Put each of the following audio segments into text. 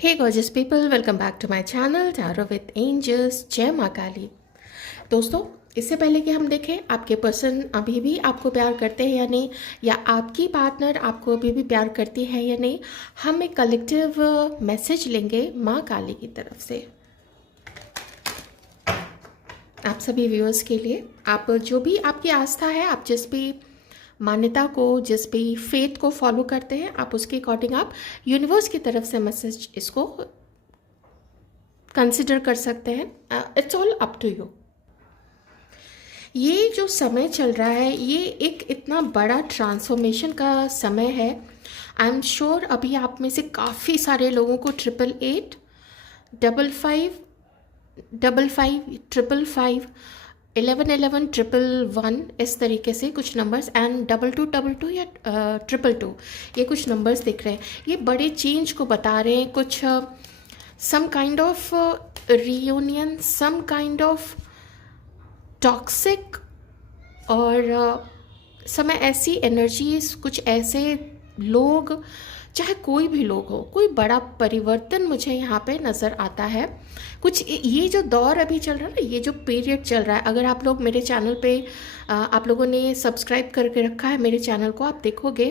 Hey gorgeous people, welcome back to my channel tarot with angels. जय माँ काली। दोस्तों, इससे पहले कि हम देखें आपके पर्सन अभी भी आपको प्यार करते हैं या नहीं, या आपकी पार्टनर आपको अभी भी प्यार करती है या नहीं, हम एक कलेक्टिव मैसेज लेंगे माँ काली की तरफ से आप सभी व्यूअर्स के लिए। आप जो भी आपकी आस्था है, आप जिस भी मान्यता को, जिस भी फेथ को फॉलो करते हैं, आप उसके अकॉर्डिंग आप यूनिवर्स की तरफ से मैसेज इसको कंसिडर कर सकते हैं। It's all up to you. ये जो समय चल रहा है, ये एक इतना बड़ा ट्रांसफॉर्मेशन का समय है। आई एम श्योर अभी आप में से काफ़ी सारे लोगों को 888 55 55 555 1111 111 इस तरीके से कुछ नंबर्स एंड 2222 या 222 ये कुछ नंबर्स दिख रहे हैं। ये बड़े चेंज को बता रहे हैं, कुछ some kind of reunion, some kind of toxic और समय ऐसी एनर्जीज, कुछ ऐसे लोग, चाहे कोई भी लोग हो, कोई बड़ा परिवर्तन मुझे यहाँ पे नज़र आता है। कुछ ये जो दौर अभी चल रहा है ना, ये जो पीरियड चल रहा है, अगर आप लोग मेरे चैनल पे आप लोगों ने सब्सक्राइब करके रखा है मेरे चैनल को, आप देखोगे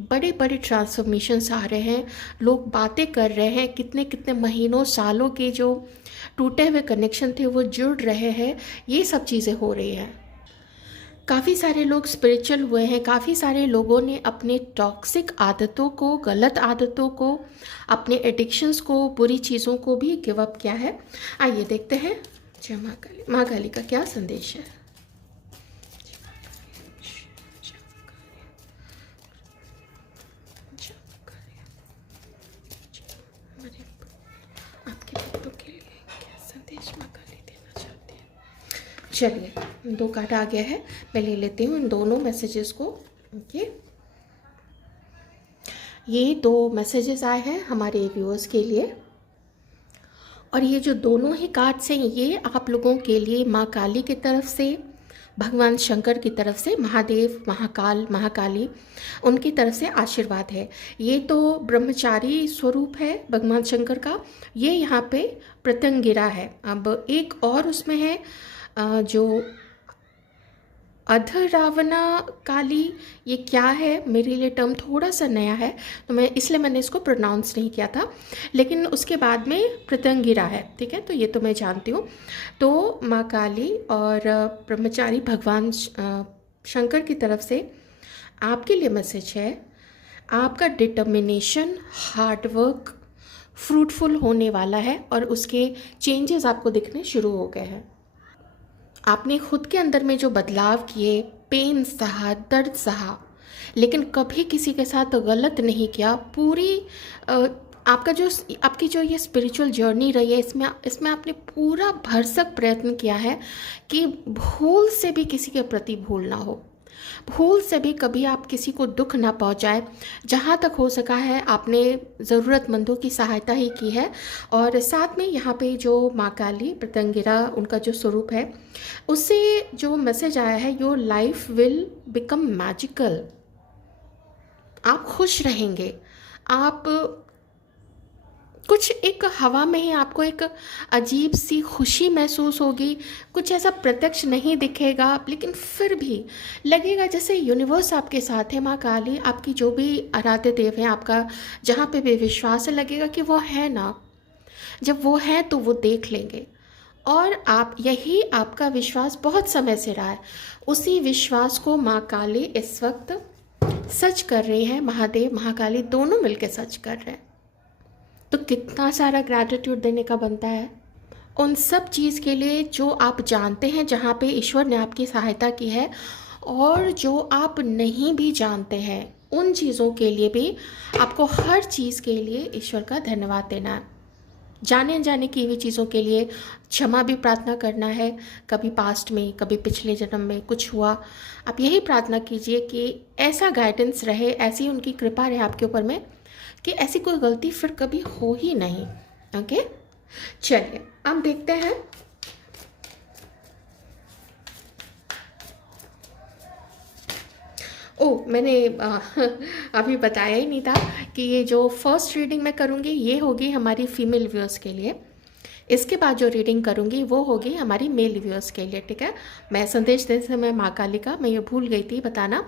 बड़े बड़े ट्रांसफॉर्मेशंस आ रहे हैं। लोग बातें कर रहे हैं, कितने कितने महीनों सालों के जो टूटे हुए कनेक्शन थे वो जुड़ रहे हैं। ये सब चीज़ें हो रही हैं। काफ़ी सारे लोग स्पिरिचुअल हुए हैं, काफ़ी सारे लोगों ने अपने टॉक्सिक आदतों को, गलत आदतों को, अपने एडिक्शंस को, बुरी चीज़ों को भी गिव अप किया है। आइए देखते हैं जय माँ काली, माँ काली का क्या संदेश है। आपके भक्तों के लिए क्या संदेश माँ काली देना चाहती है। चलिए, 2 कार्ड आ गया है, मैं ले लेती हूँ इन दोनों मैसेजेस को। ओके, ये 2 मैसेजेस आए हैं हमारे व्यूअर्स के लिए, और ये जो दोनों ही कार्ड्स हैं ये आप लोगों के लिए माँ काली की तरफ से, भगवान शंकर की तरफ से, महादेव, महाकाल, महाकाली, उनकी तरफ से आशीर्वाद है। ये तो ब्रह्मचारी स्वरूप है भगवान शंकर का, ये यहाँ पे प्रत्यंगिरा है। अब एक और उसमें है जो अधरावना काली, ये क्या है, मेरे लिए टर्म थोड़ा सा नया है तो मैंने इसको प्रोनाउंस नहीं किया था, लेकिन उसके बाद में प्रत्यंगिरा है। ठीक है, तो ये तो मैं जानती हूँ। तो माँ काली और ब्रह्मचारी भगवान शंकर की तरफ से आपके लिए मैसेज है, आपका डिटर्मिनेशन, हार्डवर्क फ्रूटफुल होने वाला है और उसके चेंजेस आपको दिखने शुरू हो गए हैं। आपने खुद के अंदर में जो बदलाव किए, पेन सहा, दर्द सहा, लेकिन कभी किसी के साथ गलत नहीं किया। पूरी आपकी जो ये स्पिरिचुअल जर्नी रही है, इसमें आपने पूरा भरसक प्रयत्न किया है कि भूल से भी किसी के प्रति भूल ना हो, भूल से भी कभी आप किसी को दुख ना पहुंचाए। जहाँ तक हो सका है आपने ज़रूरतमंदों की सहायता ही की है। और साथ में यहाँ पे जो माँ काली प्रत्यंगिरा, उनका जो स्वरूप है, उससे जो मैसेज आया है, your life will become magical. आप खुश रहेंगे, आप कुछ एक हवा में ही आपको एक अजीब सी खुशी महसूस होगी। कुछ ऐसा प्रत्यक्ष नहीं दिखेगा, लेकिन फिर भी लगेगा जैसे यूनिवर्स आपके साथ है। माँ काली, आपकी जो भी आराध्य देव है, आपका जहाँ पे भी विश्वास है, लगेगा कि वो है ना। जब वो है तो वो देख लेंगे। और आप, यही आपका विश्वास बहुत समय से रहा है, उसी विश्वास को माँ काली इस वक्त सच कर रही है। महादेव, महाकाली दोनों मिलकर सच कर रहे हैं। तो कितना सारा ग्रैटिट्यूड देने का बनता है उन सब चीज़ के लिए जो आप जानते हैं, जहाँ पे ईश्वर ने आपकी सहायता की है, और जो आप नहीं भी जानते हैं उन चीज़ों के लिए भी आपको हर चीज़ के लिए ईश्वर का धन्यवाद देना है। जाने अनजाने की हुई चीज़ों के लिए क्षमा भी प्रार्थना करना है। कभी पास्ट में, कभी पिछले जन्म में कुछ हुआ, आप यही प्रार्थना कीजिए कि ऐसा गाइडेंस रहे, ऐसी उनकी कृपा रहे आपके ऊपर में कि ऐसी कोई गलती फिर कभी हो ही नहीं। ओके, चलिए अब देखते हैं मैंने अभी बताया ही नहीं था कि ये जो फर्स्ट रीडिंग मैं करूँगी ये होगी हमारी फीमेल व्यूअर्स के लिए। इसके बाद जो रीडिंग करूँगी वो होगी हमारी मेल व्यूअर्स के लिए, ठीक है। मैं संदेश देते समय माँ काली का मैं ये भूल गई थी बताना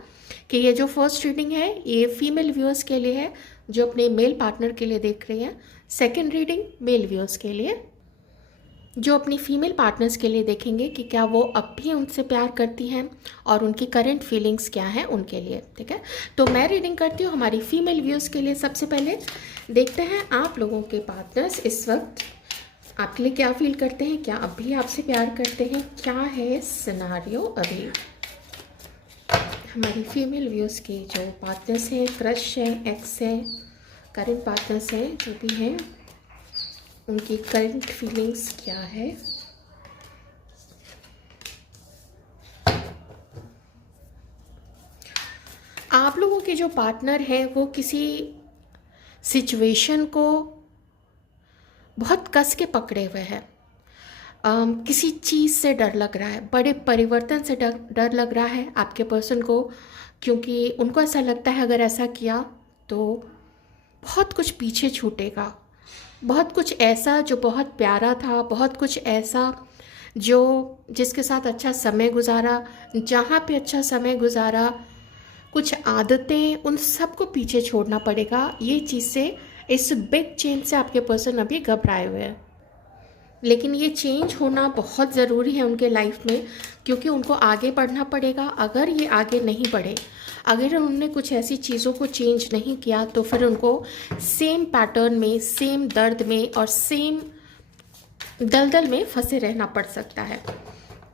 कि ये जो फर्स्ट रीडिंग है ये फीमेल व्यूअर्स के लिए है जो अपने मेल पार्टनर के लिए देख रही हैं। सेकेंड रीडिंग मेल व्यूअर्स के लिए जो अपनी फीमेल पार्टनर्स के लिए देखेंगे कि क्या वो अब भी उनसे प्यार करती हैं और उनकी करंट फीलिंग्स क्या हैं उनके लिए, ठीक है। तो मैं रीडिंग करती हूँ हमारी फीमेल व्यूअर्स के लिए। सबसे पहले देखते हैं आप लोगों के पार्टनर्स इस वक्त आपके लिए क्या फील करते हैं, क्या अब भी आपसे प्यार करते हैं, क्या है सिनारियो अभी। हमारी फीमेल व्यूअर्स के जो पार्टनर्स हैं, क्रश है, एक्स है, करंट पार्टनर्स हैं, जो भी हैं उनकी करंट फीलिंग्स क्या है। आप लोगों के जो पार्टनर हैं वो किसी सिचुएशन को बहुत कस के पकड़े हुए हैं। किसी चीज़ से डर लग रहा है, बड़े परिवर्तन से डर लग रहा है आपके पर्सन को, क्योंकि उनको ऐसा लगता है अगर ऐसा किया तो बहुत कुछ पीछे छूटेगा, बहुत कुछ ऐसा जो बहुत प्यारा था, बहुत कुछ ऐसा जो जिसके साथ अच्छा समय गुजारा, जहाँ पे अच्छा समय गुजारा, कुछ आदतें, उन सबको पीछे छोड़ना पड़ेगा। ये चीज़ से, इस बिग चेंज से आपके पर्सन अभी घबराए हुए हैं, लेकिन ये चेंज होना बहुत ज़रूरी है उनके लाइफ में, क्योंकि उनको आगे बढ़ना पड़ेगा। अगर ये आगे नहीं बढ़े, अगर उन्होंने कुछ ऐसी चीज़ों को चेंज नहीं किया तो फिर उनको सेम पैटर्न में, सेम दर्द में और सेम दलदल में फंसे रहना पड़ सकता है,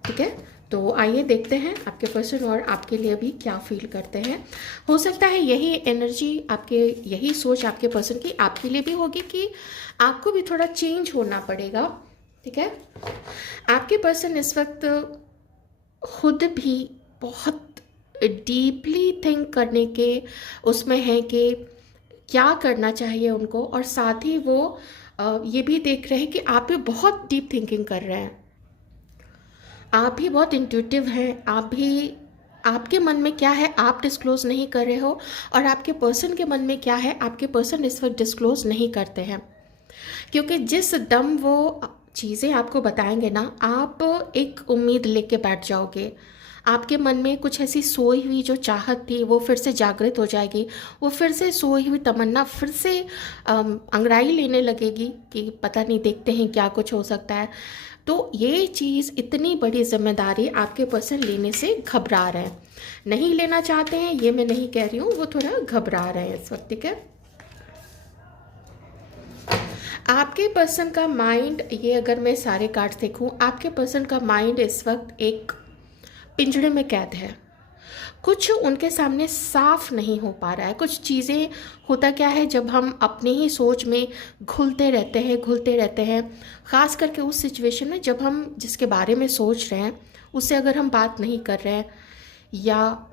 ठीक है। तो आइए देखते हैं आपके पर्सन और आपके लिए भी क्या फील करते हैं। हो सकता है यही एनर्जी आपके, यही सोच आपके पर्सन की आपके लिए भी होगी कि आपको भी थोड़ा चेंज होना पड़ेगा, ठीक है। आपके पर्सन इस वक्त खुद भी बहुत डीपली थिंक करने के उसमें है कि क्या करना चाहिए उनको, और साथ ही वो ये भी देख रहे हैं कि आप भी बहुत डीप थिंकिंग कर रहे हैं, आप भी बहुत इंट्यूटिव हैं, आप भी, आपके मन में क्या है आप डिस्क्लोज़ नहीं कर रहे हो, और आपके पर्सन के मन में क्या है आपके पर्सन इस वक्त डिस्क्लोज़ नहीं करते हैं। क्योंकि जिस दम वो चीज़ें आपको बताएंगे ना, आप एक उम्मीद लेके बैठ जाओगे, आपके मन में कुछ ऐसी सोई हुई जो चाहत थी वो फिर से जागृत हो जाएगी, वो फिर से सोई हुई तमन्ना फिर से अंगड़ाई लेने लगेगी कि पता नहीं, देखते हैं क्या कुछ हो सकता है। तो ये चीज़, इतनी बड़ी जिम्मेदारी आपके पर्सन लेने से घबरा रहे हैं, नहीं लेना चाहते हैं, ये मैं नहीं कह रही हूँ, वो थोड़ा घबरा रहे हैं इस वक्त, ठीक है। आपके पर्सन का माइंड, ये अगर मैं सारे कार्ड्स देखूं, आपके पर्सन का माइंड इस वक्त एक पिंजड़े में कैद है, कुछ उनके सामने साफ नहीं हो पा रहा है। कुछ चीज़ें, होता क्या है जब हम अपनी ही सोच में घुलते रहते हैं, ख़ास करके उस सिचुएशन में जब हम जिसके बारे में सोच रहे हैं उससे अगर हम बात नहीं कर रहे हैं, या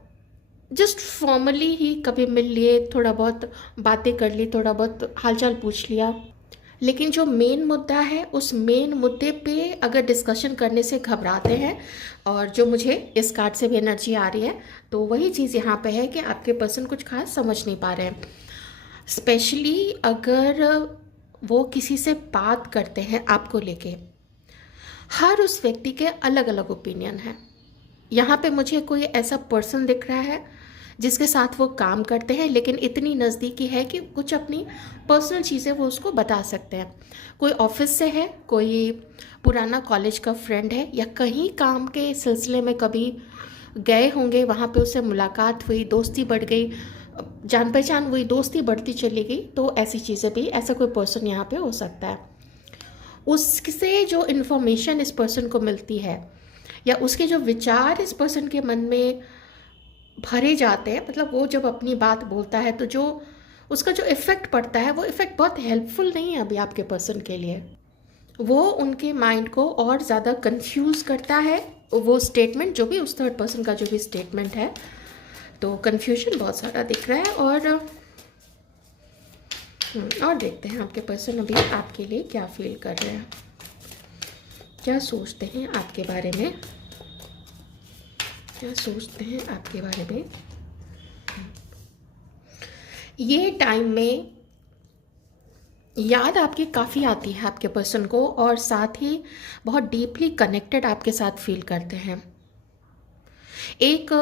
जस्ट फॉर्मली ही कभी मिल लिए, थोड़ा बहुत बातें कर ली, थोड़ा बहुत हालचाल पूछ लिया, लेकिन जो मेन मुद्दा है उस मेन मुद्दे पे अगर डिस्कशन करने से घबराते हैं, और जो मुझे इस कार्ड से भी एनर्जी आ रही है, तो वही चीज़ यहाँ पे है कि आपके पर्सन कुछ खास समझ नहीं पा रहे हैं। स्पेशली अगर वो किसी से बात करते हैं आपको लेके, हर उस व्यक्ति के अलग अलग ओपिनियन है। यहाँ पे मुझे कोई ऐसा पर्सन दिख रहा है जिसके साथ वो काम करते हैं, लेकिन इतनी नज़दीकी है कि कुछ अपनी पर्सनल चीज़ें वो उसको बता सकते हैं। कोई ऑफिस से है, कोई पुराना कॉलेज का फ्रेंड है, या कहीं काम के सिलसिले में कभी गए होंगे, वहाँ पे उससे मुलाकात हुई, दोस्ती बढ़ गई, जान पहचान हुई, दोस्ती बढ़ती चली गई। तो ऐसी चीज़ें भी, ऐसा कोई पर्सन यहाँ पे हो सकता है। उससे जो इन्फॉर्मेशन इस पर्सन को मिलती है, या उसके जो विचार इस पर्सन के मन में भरे जाते हैं, मतलब वो जब अपनी बात बोलता है तो जो उसका जो इफ़ेक्ट पड़ता है, वो इफ़ेक्ट बहुत हेल्पफुल नहीं है अभी आपके पर्सन के लिए। वो उनके माइंड को और ज़्यादा कंफ्यूज करता है, वो स्टेटमेंट जो भी, उस थर्ड पर्सन का जो भी स्टेटमेंट है, तो कंफ्यूजन बहुत सारा दिख रहा है। और देखते हैं आपके पर्सन अभी आपके लिए क्या फील कर रहे हैं, क्या सोचते हैं आपके बारे में, क्या सोचते हैं आपके बारे में। ये टाइम में याद आपकी काफ़ी आती है आपके पर्सन को, और साथ ही बहुत डीपली कनेक्टेड आपके साथ फील करते हैं। एक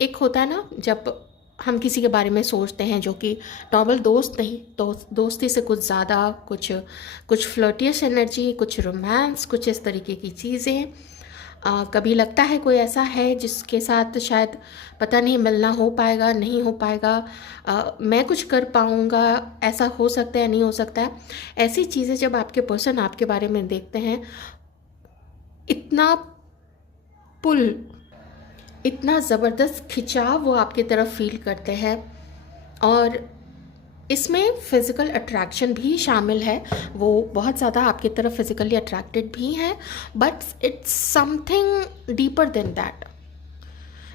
एक होता है ना, जब हम किसी के बारे में सोचते हैं जो कि नॉर्मल दोस्त नहीं, दोस्ती से कुछ ज़्यादा, कुछ फ्लर्टियस एनर्जी, कुछ रोमांस, कुछ इस तरीके की चीज़ें। कभी लगता है कोई ऐसा है जिसके साथ शायद पता नहीं मिलना हो पाएगा, नहीं हो पाएगा, मैं कुछ कर पाऊँगा, ऐसा हो सकता है, नहीं हो सकता है। ऐसी चीज़ें जब आपके पर्सन आपके बारे में देखते हैं, इतना पुल, इतना ज़बरदस्त खिंचाव वो आपकी तरफ फील करते हैं। और इसमें फ़िज़िकल अट्रैक्शन भी शामिल है, वो बहुत ज़्यादा आपकी तरफ फिज़िकली अट्रैक्टेड भी हैं, but it's something deeper than that,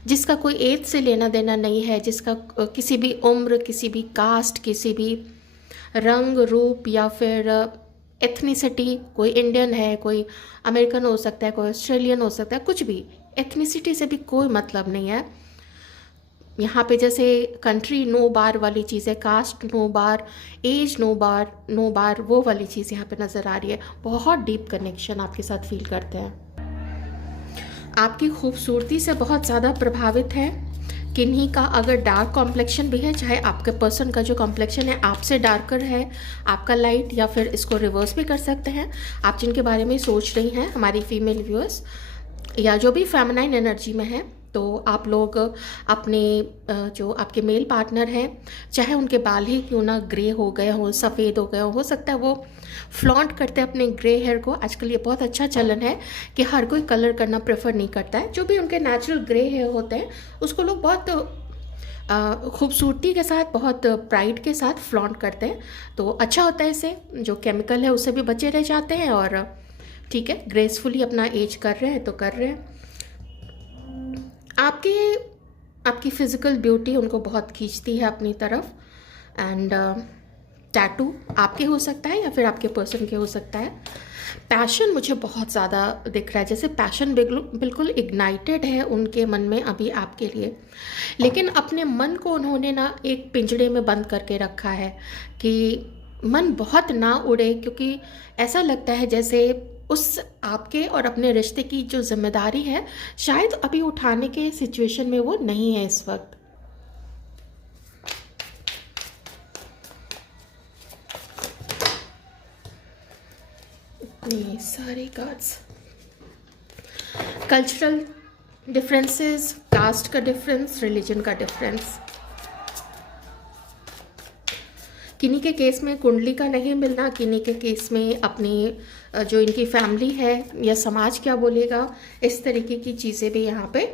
जिसका कोई एज से लेना देना नहीं है, जिसका किसी भी उम्र, किसी भी कास्ट, किसी भी रंग रूप या फिर एथनिसिटी, कोई इंडियन है, कोई अमेरिकन हो सकता है, कोई ऑस्ट्रेलियन हो सकता है, कुछ भी, एथनिसिटी से भी कोई मतलब नहीं है। यहाँ पे जैसे कंट्री नो बार वाली चीज़ है, कास्ट नो बार, एज नो बार, वो वाली चीज़ यहाँ पे नज़र आ रही है। बहुत डीप कनेक्शन आपके साथ फील करते हैं, आपकी खूबसूरती से बहुत ज़्यादा प्रभावित है। किन्हीं का अगर डार्क कॉम्प्लेक्शन भी है, चाहे आपके पर्सन का जो कॉम्प्लेक्शन है आपसे डार्कर है, आपका लाइट, या फिर इसको रिवर्स भी कर सकते हैं। आप जिनके बारे में सोच रही हैं हमारी फीमेल व्यूअर्स, या जो भी फेमिनाइन एनर्जी में है, तो आप लोग अपने जो आपके मेल पार्टनर हैं, चाहे उनके बाल ही क्यों ना ग्रे हो गए हो, सफ़ेद हो गए हो सकता है वो फ्लॉन्ट करते हैं अपने ग्रे हेयर को। आजकल ये बहुत अच्छा चलन है कि हर कोई कलर करना प्रेफर नहीं करता है, जो भी उनके नेचुरल ग्रे हेयर होते हैं उसको लोग बहुत खूबसूरती के साथ, बहुत प्राइड के साथ फ्लॉन्ट करते हैं। तो अच्छा होता है, इससे जो केमिकल है उससे भी बचे रह जाते हैं, और ठीक है, ग्रेसफुली अपना एज कर रहे हैं तो कर रहे हैं। आपकी फ़िज़िकल ब्यूटी उनको बहुत खींचती है अपनी तरफ। एंड टैटू आपके हो सकता है या फिर आपके पर्सन के हो सकता है। पैशन मुझे बहुत ज़्यादा दिख रहा है, जैसे पैशन बिल्कुल इग्नाइटेड है उनके मन में अभी आपके लिए, लेकिन अपने मन को उन्होंने ना एक पिंजड़े में बंद करके रखा है कि मन बहुत ना उड़े, क्योंकि ऐसा लगता है जैसे उस आपके और अपने रिश्ते की जो जिम्मेदारी है शायद अभी उठाने के सिचुएशन में वो नहीं है इस वक्त। इतने सारे कार्ड्स, कल्चरल डिफरेंसेस, कास्ट का डिफरेंस, रिलीजन का डिफरेंस। किन्हीं के केस में कुंडली का नहीं मिलना, किन्हीं के केस में अपनी जो इनकी फैमिली है या समाज क्या बोलेगा, इस तरीके की चीज़ें भी यहाँ पे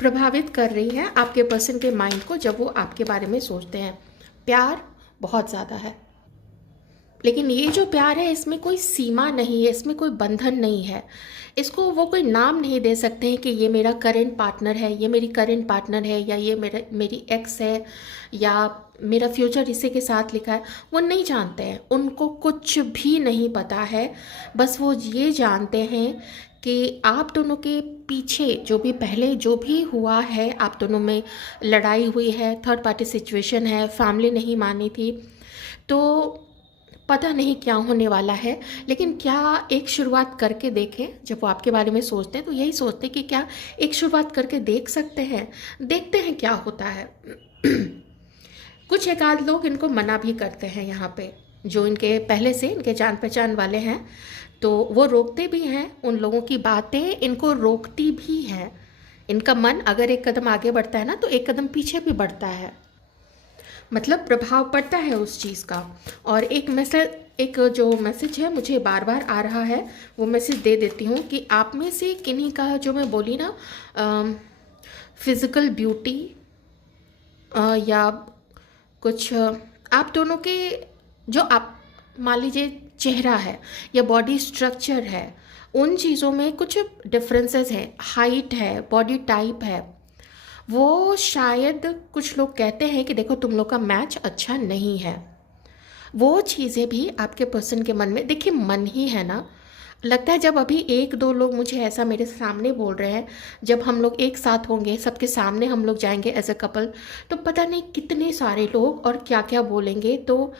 प्रभावित कर रही है आपके पर्सन के माइंड को जब वो आपके बारे में सोचते हैं। प्यार बहुत ज़्यादा है, लेकिन ये जो प्यार है इसमें कोई सीमा नहीं है, इसमें कोई बंधन नहीं है, इसको वो कोई नाम नहीं दे सकते हैं कि ये मेरा करेंट पार्टनर है, ये मेरी करेंट पार्टनर है, या ये मेरी एक्स है, या मेरा फ्यूचर इसी के साथ लिखा है। वो नहीं जानते हैं, उनको कुछ भी नहीं पता है। बस वो ये जानते हैं कि आप दोनों के पीछे जो भी पहले जो भी हुआ है, आप दोनों में लड़ाई हुई है, थर्ड पार्टी सिचुएशन है, फैमिली नहीं मानी थी, तो पता नहीं क्या होने वाला है। लेकिन क्या एक शुरुआत करके देखें, जब वो आपके बारे में सोचते हैं तो यही सोचते हैं कि क्या एक शुरुआत करके देख सकते हैं, देखते हैं क्या होता है। कुछ एक आध लोग इनको मना भी करते हैं यहाँ पे, जो इनके पहले से इनके जान पहचान वाले हैं, तो वो रोकते भी हैं, उन लोगों की बातें इनको रोकती भी हैं। इनका मन अगर एक कदम आगे बढ़ता है ना, तो एक कदम पीछे भी बढ़ता है, मतलब प्रभाव पड़ता है उस चीज़ का। और एक जो मैसेज है मुझे बार बार आ रहा है, वो मैसेज दे देती हूँ कि आप में से किन्हीं का, जो मैं बोली ना, फिज़िकल ब्यूटी या कुछ आप दोनों के जो आप मान लीजिए चेहरा है या बॉडी स्ट्रक्चर है, उन चीज़ों में कुछ डिफरेंसेस है, हाइट है, बॉडी टाइप है, वो शायद कुछ लोग कहते हैं कि देखो तुम लोग का मैच अच्छा नहीं है। वो चीज़ें भी आपके पर्सन के मन में, देखिए मन ही है ना, लगता है जब अभी एक दो लोग मुझे ऐसा मेरे सामने बोल रहे हैं, जब हम लोग एक साथ होंगे, सबके सामने हम लोग जाएंगे एज अ कपल, तो पता नहीं कितने सारे लोग और क्या क्या बोलेंगे। तो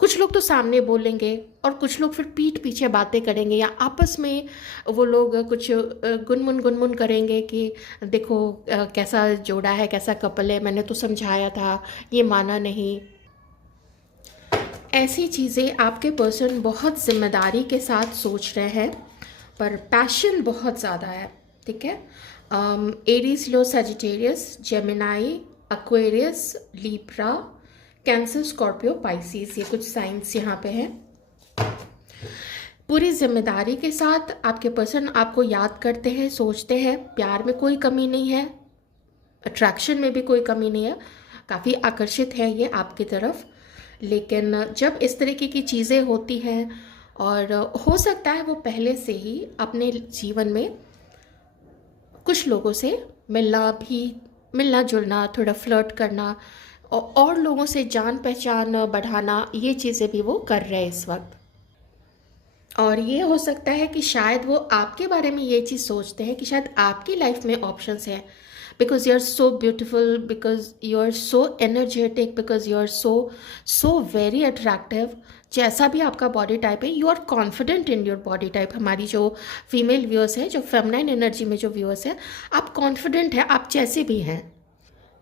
कुछ लोग तो सामने बोलेंगे और कुछ लोग फिर पीठ पीछे बातें करेंगे, या आपस में वो लोग कुछ गुनमुन गुनमुन करेंगे कि देखो कैसा जोड़ा है, कैसा कपल है, मैंने तो समझाया था, ये माना नहीं। ऐसी चीज़ें आपके पर्सन बहुत जिम्मेदारी के साथ सोच रहे हैं, पर पैशन बहुत ज़्यादा है, ठीक है। Aries, Leo, Sagittarius, Gemini, Aquarius, Libra, Cancer, Scorpio, Pisces, ये कुछ साइंस यहाँ पे हैं। पूरी जिम्मेदारी के साथ आपके पर्सन आपको याद करते हैं, सोचते हैं। प्यार में कोई कमी नहीं है, अट्रैक्शन में भी कोई कमी नहीं है, काफ़ी आकर्षित है ये आपकी तरफ। लेकिन जब इस तरीके की चीज़ें होती हैं, और हो सकता है वो पहले से ही अपने जीवन में कुछ लोगों से मिलना जुलना, थोड़ा फ्लर्ट करना और लोगों से जान पहचान बढ़ाना, ये चीज़ें भी वो कर रहे हैं इस वक्त। और ये हो सकता है कि शायद वो आपके बारे में ये चीज़ सोचते हैं कि शायद आपकी लाइफ में ऑप्शंस हैं, because you are so beautiful, because you are so energetic, because you are so very attractive. जैसा भी आपका बॉडी टाइप है, you are confident in your body type. हमारी जो फीमेल व्यूअर्स है, जो फेमिनाइन एनर्जी में जो व्यूअर्स है, आप कॉन्फिडेंट है, आप जैसे भी हैं।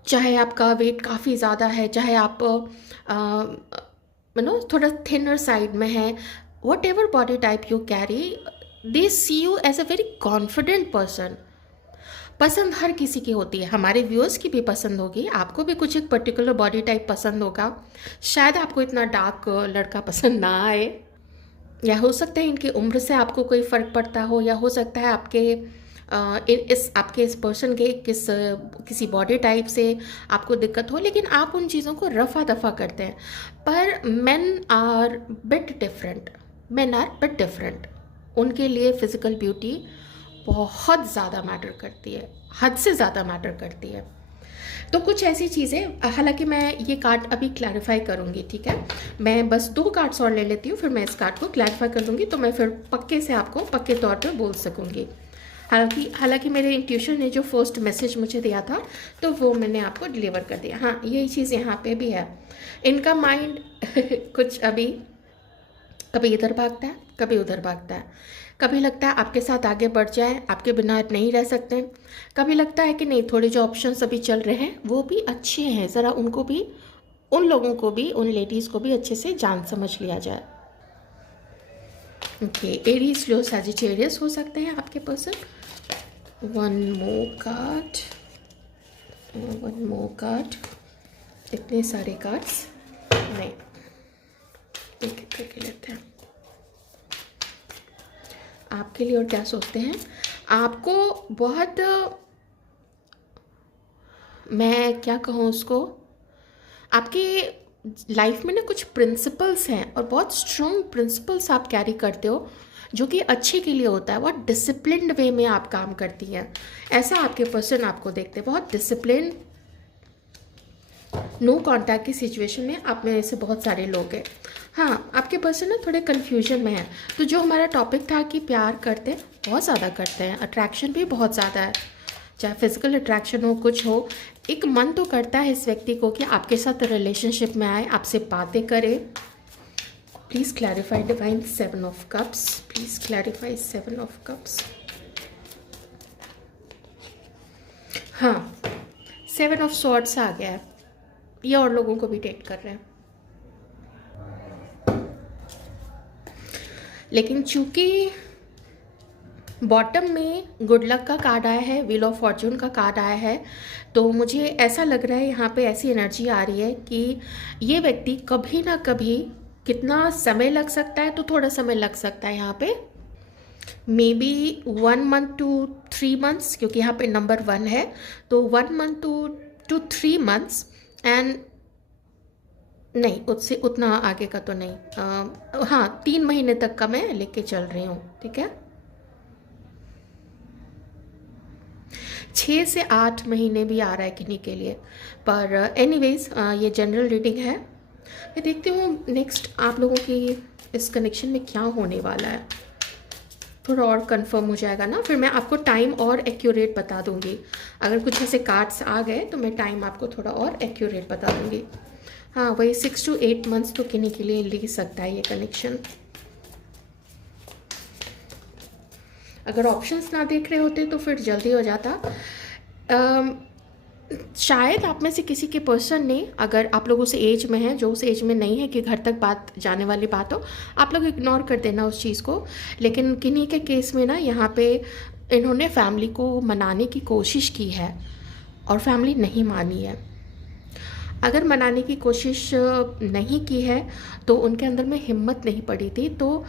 चाहे आपका वेट काफ़ी ज़्यादा है, चाहे आप थोड़ा थिनर साइड में है, whatever body type you carry, they see you as a very confident person. पसंद हर किसी की होती है, हमारे व्यूअर्स की भी पसंद होगी, आपको भी कुछ एक पर्टिकुलर बॉडी टाइप पसंद होगा। शायद आपको इतना डार्क लड़का पसंद ना आए, या हो सकता है इनकी उम्र से आपको कोई फ़र्क पड़ता हो, या हो सकता है आपके इस पर्सन के किसी बॉडी टाइप से आपको दिक्कत हो, लेकिन आप उन चीज़ों को रफ़ा दफ़ा करते हैं। पर मेन आर बिट डिफरेंट। उनके लिए फ़िज़िकल ब्यूटी बहुत ज़्यादा मैटर करती है, हद से ज़्यादा मैटर करती है। तो कुछ ऐसी चीज़ें, हालांकि मैं ये कार्ड अभी क्लैरिफाई करूँगी, ठीक है। मैं बस 2 कार्ड्स और ले लेती हूँ, फिर मैं इस कार्ड को क्लैरिफाई कर दूँगी, तो मैं फिर पक्के से आपको पक्के तौर पर बोल सकूँगी। हालांकि मेरे इंट्यूशन ने जो फर्स्ट मैसेज मुझे दिया था, तो वो मैंने आपको डिलीवर कर दिया। हाँ, यही चीज़ यहाँ पे भी है। इनका माइंड कुछ अभी कभी इधर भागता है, कभी उधर भागता है। कभी लगता है आपके साथ आगे बढ़ जाए, आपके बिना नहीं रह सकते। कभी लगता है कि नहीं, थोड़े जो ऑप्शंस अभी चल रहे हैं वो भी अच्छे हैं, ज़रा उनको भी, उन लोगों को भी, उन लेडीज़ को भी अच्छे से जान समझ लिया जाए। ओके, एरीज, लो, सजिटेरियस हो सकते हैं आपके पर्सन। One more card. इतने सारे कार्ड्स नहीं, एक एक करके लेते हैं। आपके लिए और क्या सोचते हैं, आपको बहुत, मैं क्या कहूँ उसको, आपकी लाइफ में ना कुछ प्रिंसिपल्स हैं, और बहुत स्ट्रॉन्ग प्रिंसिपल्स आप कैरी करते हो, जो कि अच्छे के लिए होता है। बहुत डिसिप्लिन्ड वे में आप काम करती हैं, ऐसा आपके पर्सन आपको देखते हैं, बहुत डिसिप्लिन। नो कॉन्टैक्ट की सिचुएशन में आप में से बहुत सारे लोग हैं। हाँ, आपके पर्सन ना थोड़े कन्फ्यूजन में है। तो जो हमारा टॉपिक था कि प्यार करते, बहुत ज़्यादा करते हैं, अट्रैक्शन भी बहुत ज़्यादा है, चाहे फिजिकल अट्रैक्शन हो, कुछ हो, एक मन तो करता है इस व्यक्ति को कि आपके साथ रिलेशनशिप में आए, आपसे बातें करे। Please clarify divine 7 of cups, please clarify 7 of cups. हाँ, 7 ऑफ स्वॉर्ड्स आ गया है, ये और लोगों को भी डेट कर रहे हैं। लेकिन चूंकि बॉटम में गुड लक का कार्ड आया है, व्हील ऑफ फॉर्चून का कार्ड आया है, तो मुझे ऐसा लग रहा है, यहाँ पे ऐसी एनर्जी आ रही है कि ये व्यक्ति कभी ना कभी, कितना समय लग सकता है, तो थोड़ा समय लग सकता है यहाँ पे, may be 1 month to 3 months, क्योंकि यहाँ पे नंबर 1 है, तो 1 month to 3 months। एंड नहीं, उससे उतना आगे का तो नहीं, हाँ 3 महीने तक का मैं लेके चल रही हूँ, ठीक है। 6 से 8 महीने भी आ रहा है किन्हीं के लिए, पर एनीवेज ये जनरल रीडिंग है। मैं देखती हूँ नेक्स्ट आप लोगों की इस कनेक्शन में क्या होने वाला है। थोड़ा और कंफर्म हो जाएगा ना, फिर मैं आपको टाइम और एक्यूरेट बता दूंगी। अगर कुछ ऐसे कार्ड्स आ गए तो मैं टाइम आपको थोड़ा और एक्यूरेट बता दूंगी। हाँ, वही 6 to 8 मंथ्स तो किन्हीं के लिए ले सकता है ये कनेक्शन। अगर ऑप्शंस ना देख रहे होते तो फिर जल्दी हो जाता। शायद आप में से किसी के पर्सन ने, अगर आप लोग उस एज में हैं जो उस एज में नहीं है कि घर तक बात जाने वाली बात हो, आप लोग इग्नोर कर देना उस चीज़ को। लेकिन किन्हीं के केस में ना यहाँ पे इन्होंने फैमिली को मनाने की कोशिश की है और फैमिली नहीं मानी है। अगर मनाने की कोशिश नहीं की है तो उनके अंदर में हिम्मत नहीं पड़ी थी। तो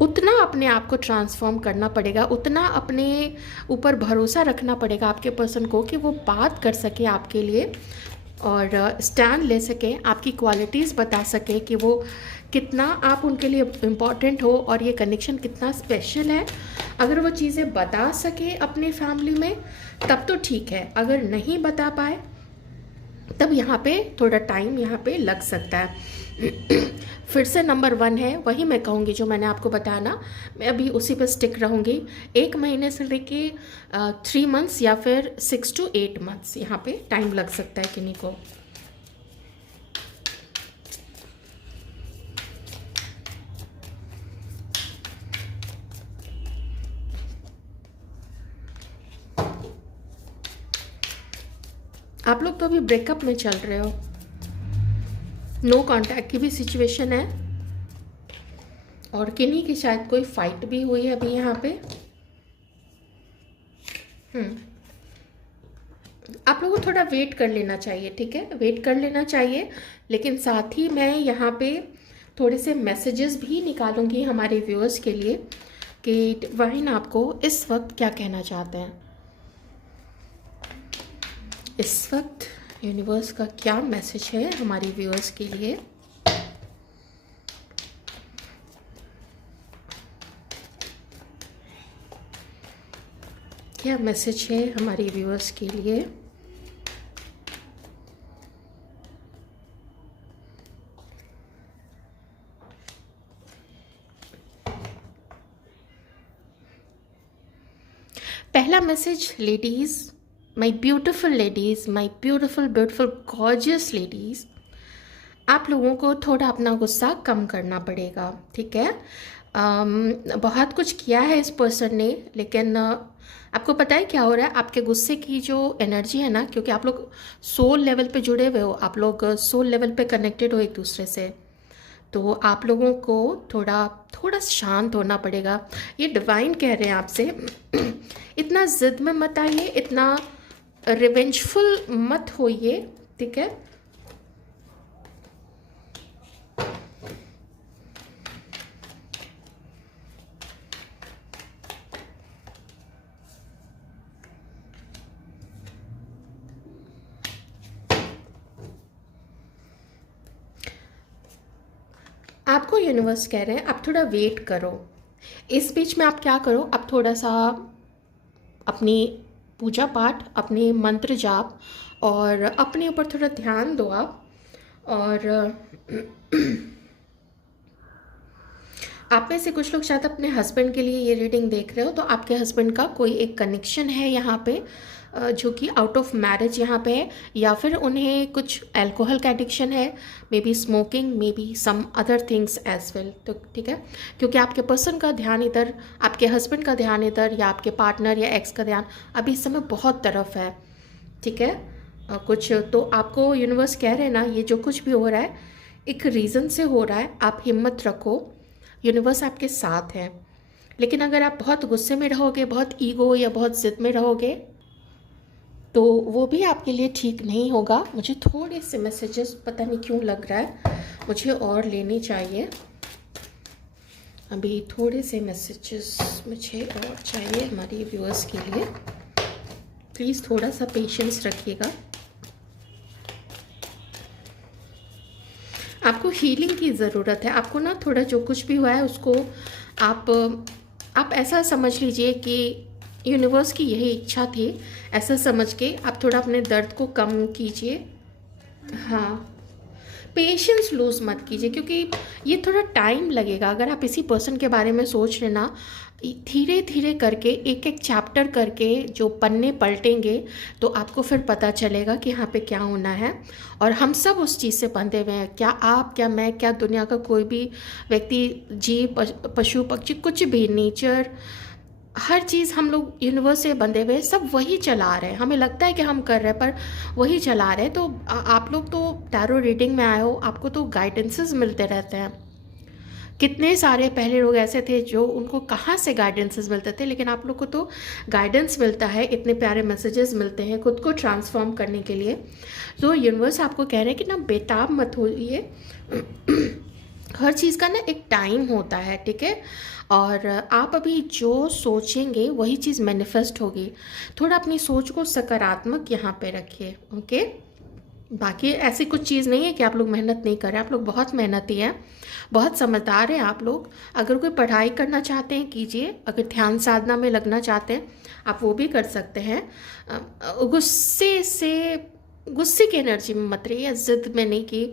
उतना अपने आप को ट्रांसफॉर्म करना पड़ेगा, उतना अपने ऊपर भरोसा रखना पड़ेगा आपके पर्सन को कि वो बात कर सके आपके लिए और स्टैंड ले सके, आपकी क्वालिटीज़ बता सके कि वो कितना आप उनके लिए इम्पॉर्टेंट हो और ये कनेक्शन कितना स्पेशल है। अगर वो चीज़ें बता सके अपनी फैमिली में तब तो ठीक है, अगर नहीं बता पाए तब यहाँ पे थोड़ा टाइम यहाँ पे लग सकता है। फिर से नंबर 1 है, वही मैं कहूँगी जो मैंने आपको बताया ना, मैं अभी उसी पर स्टिक रहूँगी। 1 महीने से लेके 3 मंथ्स या फिर 6 to 8 मंथ्स यहाँ पे टाइम लग सकता है किन्हीं को। आप लोग तो अभी ब्रेकअप में चल रहे हो, नो कांटेक्ट की भी सिचुएशन है और किन्हीं की शायद कोई फाइट भी हुई है अभी यहाँ पे। आप लोगों को थोड़ा वेट कर लेना चाहिए, ठीक है, वेट कर लेना चाहिए। लेकिन साथ ही मैं यहाँ पे थोड़े से मैसेजेस भी निकालूंगी हमारे व्यूअर्स के लिए कि डिवाइन आपको इस वक्त क्या कहना चाहते हैं। इस वक्त यूनिवर्स का क्या मैसेज है हमारी व्यूअर्स के लिए। क्या मैसेज है हमारी व्यूअर्स के लिए। पहला मैसेज, लेडीज़, माई ब्यूटिफुल लेडीज़, माई ब्यूटिफुल ब्यूटिफुल गॉर्जियस लेडीज़, आप लोगों को थोड़ा अपना गुस्सा कम करना पड़ेगा, ठीक है। बहुत कुछ किया है इस पर्सन ने, लेकिन आपको पता है क्या हो रहा है, आपके गुस्से की जो एनर्जी है ना, क्योंकि आप लोग सोल लेवल पे जुड़े हुए हो, आप लोग सोल लेवल पे कनेक्टेड हो एक दूसरे से, तो आप लोगों को थोड़ा थोड़ा शांत होना पड़ेगा। ये डिवाइन कह रहे हैं आपसे इतना ज़िद में मत आइए, इतना रिवेंजफुल मत होइए, ठीक है। आपको यूनिवर्स कह रहे हैं आप थोड़ा वेट करो। इस बीच में आप क्या करो, आप थोड़ा सा अपनी पूजा पाठ, अपने मंत्र जाप और अपने ऊपर थोड़ा ध्यान दो आप। और आप में से कुछ लोग शायद अपने हस्बैंड के लिए ये रीडिंग देख रहे हो, तो आपके हस्बैंड का कोई एक कनेक्शन है यहाँ पे जो कि आउट ऑफ मैरिज यहाँ पे है, या फिर उन्हें कुछ अल्कोहल का एडिक्शन है, maybe smoking, maybe some other things as well. तो ठीक है, क्योंकि आपके पर्सन का ध्यान इधर, आपके हस्बैंड का ध्यान इधर, या आपके पार्टनर या एक्स का ध्यान अभी इस समय बहुत तरफ है, ठीक है। कुछ तो आपको यूनिवर्स कह रहे हैं ना, ये जो कुछ भी हो रहा है एक रीज़न से हो रहा है, आप हिम्मत रखो, यूनिवर्स आपके साथ है। लेकिन अगर आप बहुत गुस्से में रहोगे, बहुत ईगो या बहुत ज़िद में रहोगे, तो वो भी आपके लिए ठीक नहीं होगा। मुझे थोड़े से मैसेजेस पता नहीं क्यों लग रहा है मुझे और लेने चाहिए, अभी थोड़े से मैसेजेस मुझे और चाहिए हमारे व्यूअर्स के लिए। प्लीज़ थोड़ा सा पेशेंस रखिएगा। आपको हीलिंग की ज़रूरत है, आपको ना थोड़ा जो कुछ भी हुआ है उसको आप ऐसा समझ लीजिए कि यूनिवर्स की यही इच्छा थी, ऐसा समझ के आप थोड़ा अपने दर्द को कम कीजिए। हाँ, पेशेंस लूज़ मत कीजिए, क्योंकि ये थोड़ा टाइम लगेगा। अगर आप इसी पर्सन के बारे में सोच रहे ना, धीरे धीरे करके एक एक चैप्टर करके जो पन्ने पलटेंगे तो आपको फिर पता चलेगा कि यहाँ पे क्या होना है। और हम सब उस चीज़ से बंधे हुए हैं, क्या आप, क्या मैं, क्या दुनिया का कोई भी व्यक्ति, जीव, पशु पक्षी, कुछ भी, नेचर, हर चीज़, हम लोग यूनिवर्स से बंधे हुए हैं, सब वही चला रहे हैं। हमें लगता है कि हम कर रहे हैं पर वही चला रहे हैं। तो आप लोग तो टैरो रीडिंग में आए हो, आपको तो गाइडेंसेस मिलते रहते हैं। कितने सारे पहले लोग ऐसे थे जो उनको कहाँ से गाइडेंसेस मिलते थे, लेकिन आप लोग को तो गाइडेंस मिलता है, इतने प्यारे मैसेजेस मिलते हैं खुद को ट्रांसफॉर्म करने के लिए। तो यूनिवर्स आपको कह रहे हैं कि ना बेताब मत होइए, हर चीज़ का ना एक टाइम होता है, ठीक है। और आप अभी जो सोचेंगे वही चीज़ मैनिफेस्ट होगी। थोड़ा अपनी सोच को सकारात्मक यहाँ पे रखिए, ओके। बाकी ऐसी कुछ चीज़ नहीं है कि आप लोग मेहनत नहीं कर रहे हैं, आप लोग बहुत मेहनती हैं, बहुत समझदार हैं आप लोग। अगर कोई पढ़ाई करना चाहते हैं कीजिए, अगर ध्यान साधना में लगना चाहते हैं आप वो भी कर सकते हैं। गुस्से की एनर्जी में मत रहिए, ज़िद में नहीं कि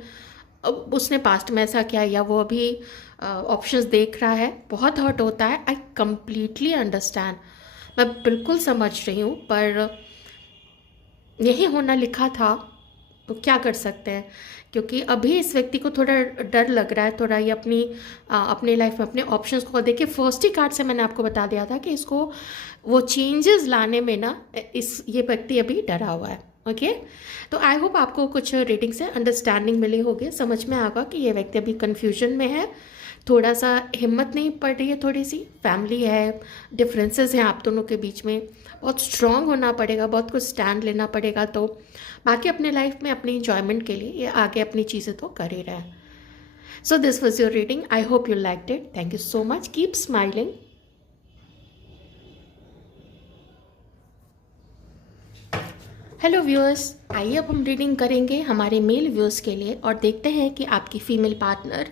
अब उसने पास्ट में ऐसा किया या वो अभी ऑप्शंस देख रहा है। बहुत हर्ट होता है, आई कम्प्लीटली अंडरस्टैंड, मैं बिल्कुल समझ रही हूँ, पर यही होना लिखा था तो क्या कर सकते हैं। क्योंकि अभी इस व्यक्ति को थोड़ा डर लग रहा है, थोड़ा ये अपनी लाइफ में अपने ऑप्शंस को देखिए। फर्स्ट ही कार्ड से मैंने आपको बता दिया था कि इसको वो चेंजेस लाने में ना ये व्यक्ति अभी डरा हुआ है, ओके। तो आई होप आपको कुछ रीडिंग से अंडरस्टैंडिंग मिली होगी, समझ में आएगा कि ये व्यक्ति अभी कन्फ्यूजन में है, थोड़ा सा हिम्मत नहीं पड़ रही है, थोड़ी सी फैमिली है, डिफरेंसेस हैं आप दोनों के बीच में, बहुत स्ट्रांग होना पड़ेगा, बहुत कुछ स्टैंड लेना पड़ेगा। तो बाकी अपने लाइफ में अपनी इंजॉयमेंट के लिए ये आगे अपनी चीज़ें तो कर ही रहे हैं। So this was your reading, I hope you liked it, thank you so much, keep smiling. Hello viewers, आइए अब हम रीडिंग करेंगे हमारे मेल व्यूअर्स के लिए और देखते हैं कि आपकी फीमेल पार्टनर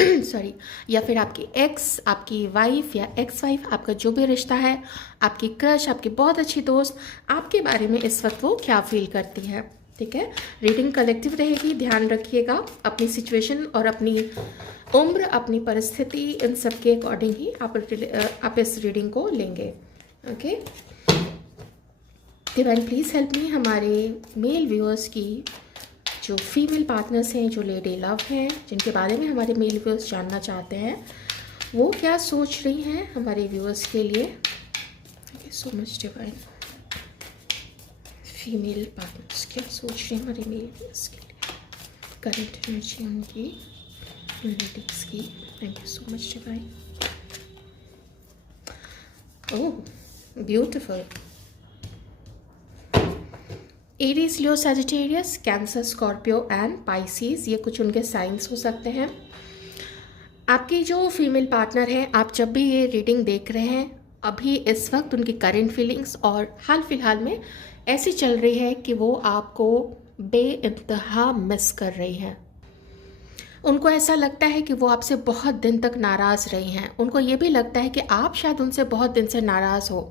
सॉरी, या फिर आपकी एक्स, आपकी वाइफ या एक्स वाइफ, आपका जो भी रिश्ता है, आपकी क्रश, आपकी बहुत अच्छी दोस्त, आपके बारे में इस वक्त वो क्या फील करती है, ठीक है। रीडिंग कलेक्टिव रहेगी, ध्यान रखिएगा। अपनी सिचुएशन और अपनी उम्र, अपनी परिस्थिति, इन सब के अकॉर्डिंग ही आप इस रीडिंग को लेंगे, okay. Divine please help me, हमारे मेल व्यूअर्स की जो फीमेल पार्टनर्स हैं, जो लेडी लव हैं, जिनके बारे में हमारे मेल व्यूअर्स जानना चाहते हैं, वो क्या सोच रही हैं हमारे व्यूअर्स के लिए। Thank you so much divine. Female partners क्या सोच रही हैं हमारे मेल व्यूअर्स के लिए, करंट एनर्जी उनकी, लेडीज़ की। Thank you so much divine. Oh beautiful. Aries, Leo, Sagittarius, cancer, Scorpio and Pisces, ये कुछ उनके साइंस हो सकते हैं। आपकी जो फीमेल पार्टनर है, आप जब भी ये रीडिंग देख रहे हैं, अभी इस वक्त उनकी करंट फीलिंग्स और हाल फिलहाल में ऐसी चल रही है कि वो आपको बेइंतहा मिस कर रही है। उनको ऐसा लगता है कि वो आपसे बहुत दिन तक नाराज़ रही हैं। उनको ये भी लगता है कि आप शायद उनसे बहुत दिन से नाराज़ हो।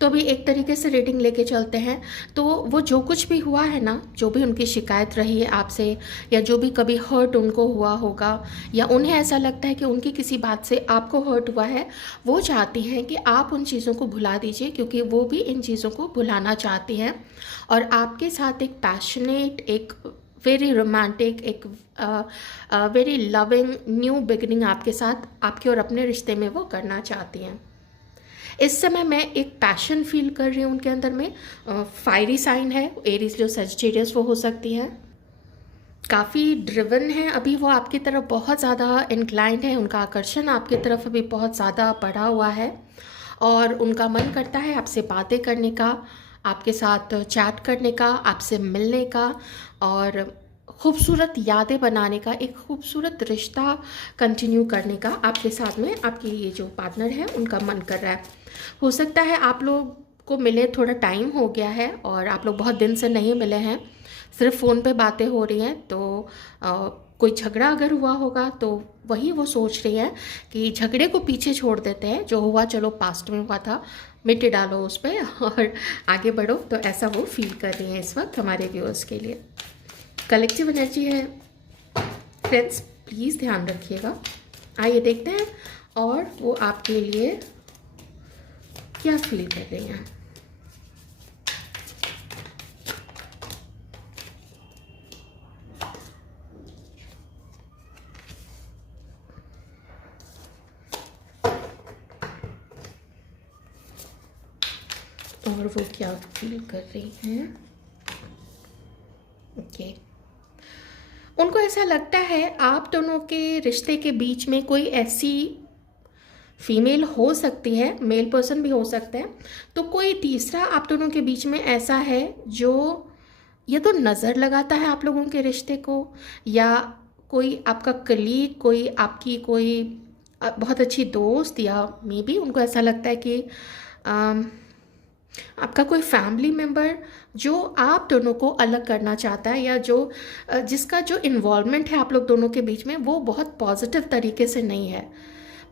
तो अभी एक तरीके से रीडिंग लेके चलते हैं, तो वो जो कुछ भी हुआ है ना, जो भी उनकी शिकायत रही है आपसे, या जो भी कभी हर्ट उनको हुआ होगा, या उन्हें ऐसा लगता है कि उनकी किसी बात से आपको हर्ट हुआ है, वो चाहती हैं कि आप उन चीज़ों को भुला दीजिए, क्योंकि वो भी इन चीज़ों को भुलाना चाहती हैं और आपके साथ एक पैशनेट, एक वेरी रोमांटिक, एक वेरी लविंग न्यू बिगिनिंग आपके साथ, आपके और अपने रिश्ते में वो करना चाहती हैं। इस समय मैं एक पैशन फील कर रही हूँ उनके अंदर में। फायरी साइन है, एरीज, लियो, सजिटेरियस वो हो सकती है। काफ़ी ड्रिवन है अभी वो, आपकी तरफ बहुत ज़्यादा इंक्लाइंड है, उनका आकर्षण आपकी तरफ अभी बहुत ज़्यादा बढ़ा हुआ है और उनका मन करता है आपसे बातें करने का, आपके साथ चैट करने का, आपसे मिलने का और खूबसूरत यादें बनाने का, एक खूबसूरत रिश्ता कंटिन्यू करने का आपके साथ में आपकी ये जो पार्टनर है उनका मन कर रहा है। हो सकता है आप लोग को मिले थोड़ा टाइम हो गया है और आप लोग बहुत दिन से नहीं मिले हैं, सिर्फ फ़ोन पे बातें हो रही हैं। तो कोई झगड़ा अगर हुआ होगा तो वही वो सोच रही है कि झगड़े को पीछे छोड़ देते हैं, जो हुआ चलो पास्ट में हुआ था, मिट डालो उस पर और आगे बढ़ो। तो ऐसा वो फील कर रही हैं इस वक्त हमारे व्यूअर्स के लिए। कलेक्टिव एनर्जी है फ्रेंड्स प्लीज़ ध्यान रखिएगा। आइए देखते हैं और वो आपके लिए क्या फील कर रही हैं। और वो क्या फील कर रही हैं। ओके, उनको ऐसा लगता है आप दोनों के रिश्ते के बीच में कोई ऐसी फीमेल हो सकती है, मेल पर्सन भी हो सकता है, तो कोई तीसरा आप दोनों के बीच में ऐसा है जो या तो नज़र लगाता है आप लोगों के रिश्ते को, या कोई आपका कलीग, कोई आपकी कोई बहुत अच्छी दोस्त, या मे बी उनको ऐसा लगता है कि आपका कोई फैमिली मेम्बर जो आप दोनों को अलग करना चाहता है, या जो जिसका जो इन्वॉल्वमेंट है आप लोग दोनों के बीच में वो बहुत पॉजिटिव तरीके से नहीं है।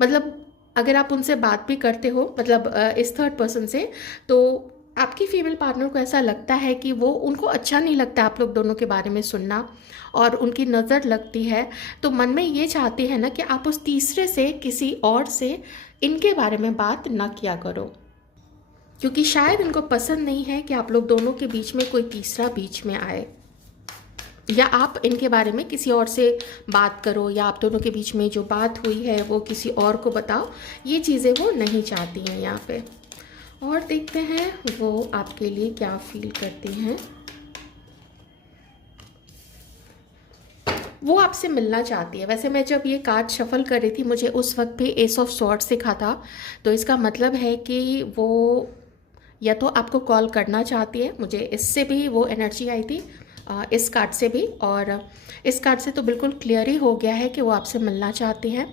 मतलब अगर आप उनसे बात भी करते हो, मतलब इस थर्ड पर्सन से, तो आपकी फीमेल पार्टनर को ऐसा लगता है कि वो उनको अच्छा नहीं लगता आप लोग दोनों के बारे में सुनना, और उनकी नज़र लगती है, तो मन में ये चाहती है ना कि आप उस तीसरे से, किसी और से इनके बारे में बात ना किया करो, क्योंकि शायद इनको पसंद नहीं है कि आप लोग दोनों के बीच में कोई तीसरा बीच में आए, या आप इनके बारे में किसी और से बात करो, या आप दोनों के बीच में जो बात हुई है वो किसी और को बताओ। ये चीज़ें वो नहीं चाहती हैं यहाँ पे। और देखते हैं वो आपके लिए क्या फील करती हैं। वो आपसे मिलना चाहती है। वैसे मैं जब ये कार्ड शफल कर रही थी, मुझे उस वक्त भी एस ऑफ सॉर्ड्स दिखा था, तो इसका मतलब है कि वो या तो आपको कॉल करना चाहती है, मुझे इससे भी वो एनर्जी आई थी, इस कार्ड से भी, और इस कार्ड से तो बिल्कुल क्लियर ही हो गया है कि वो आपसे मिलना चाहती हैं,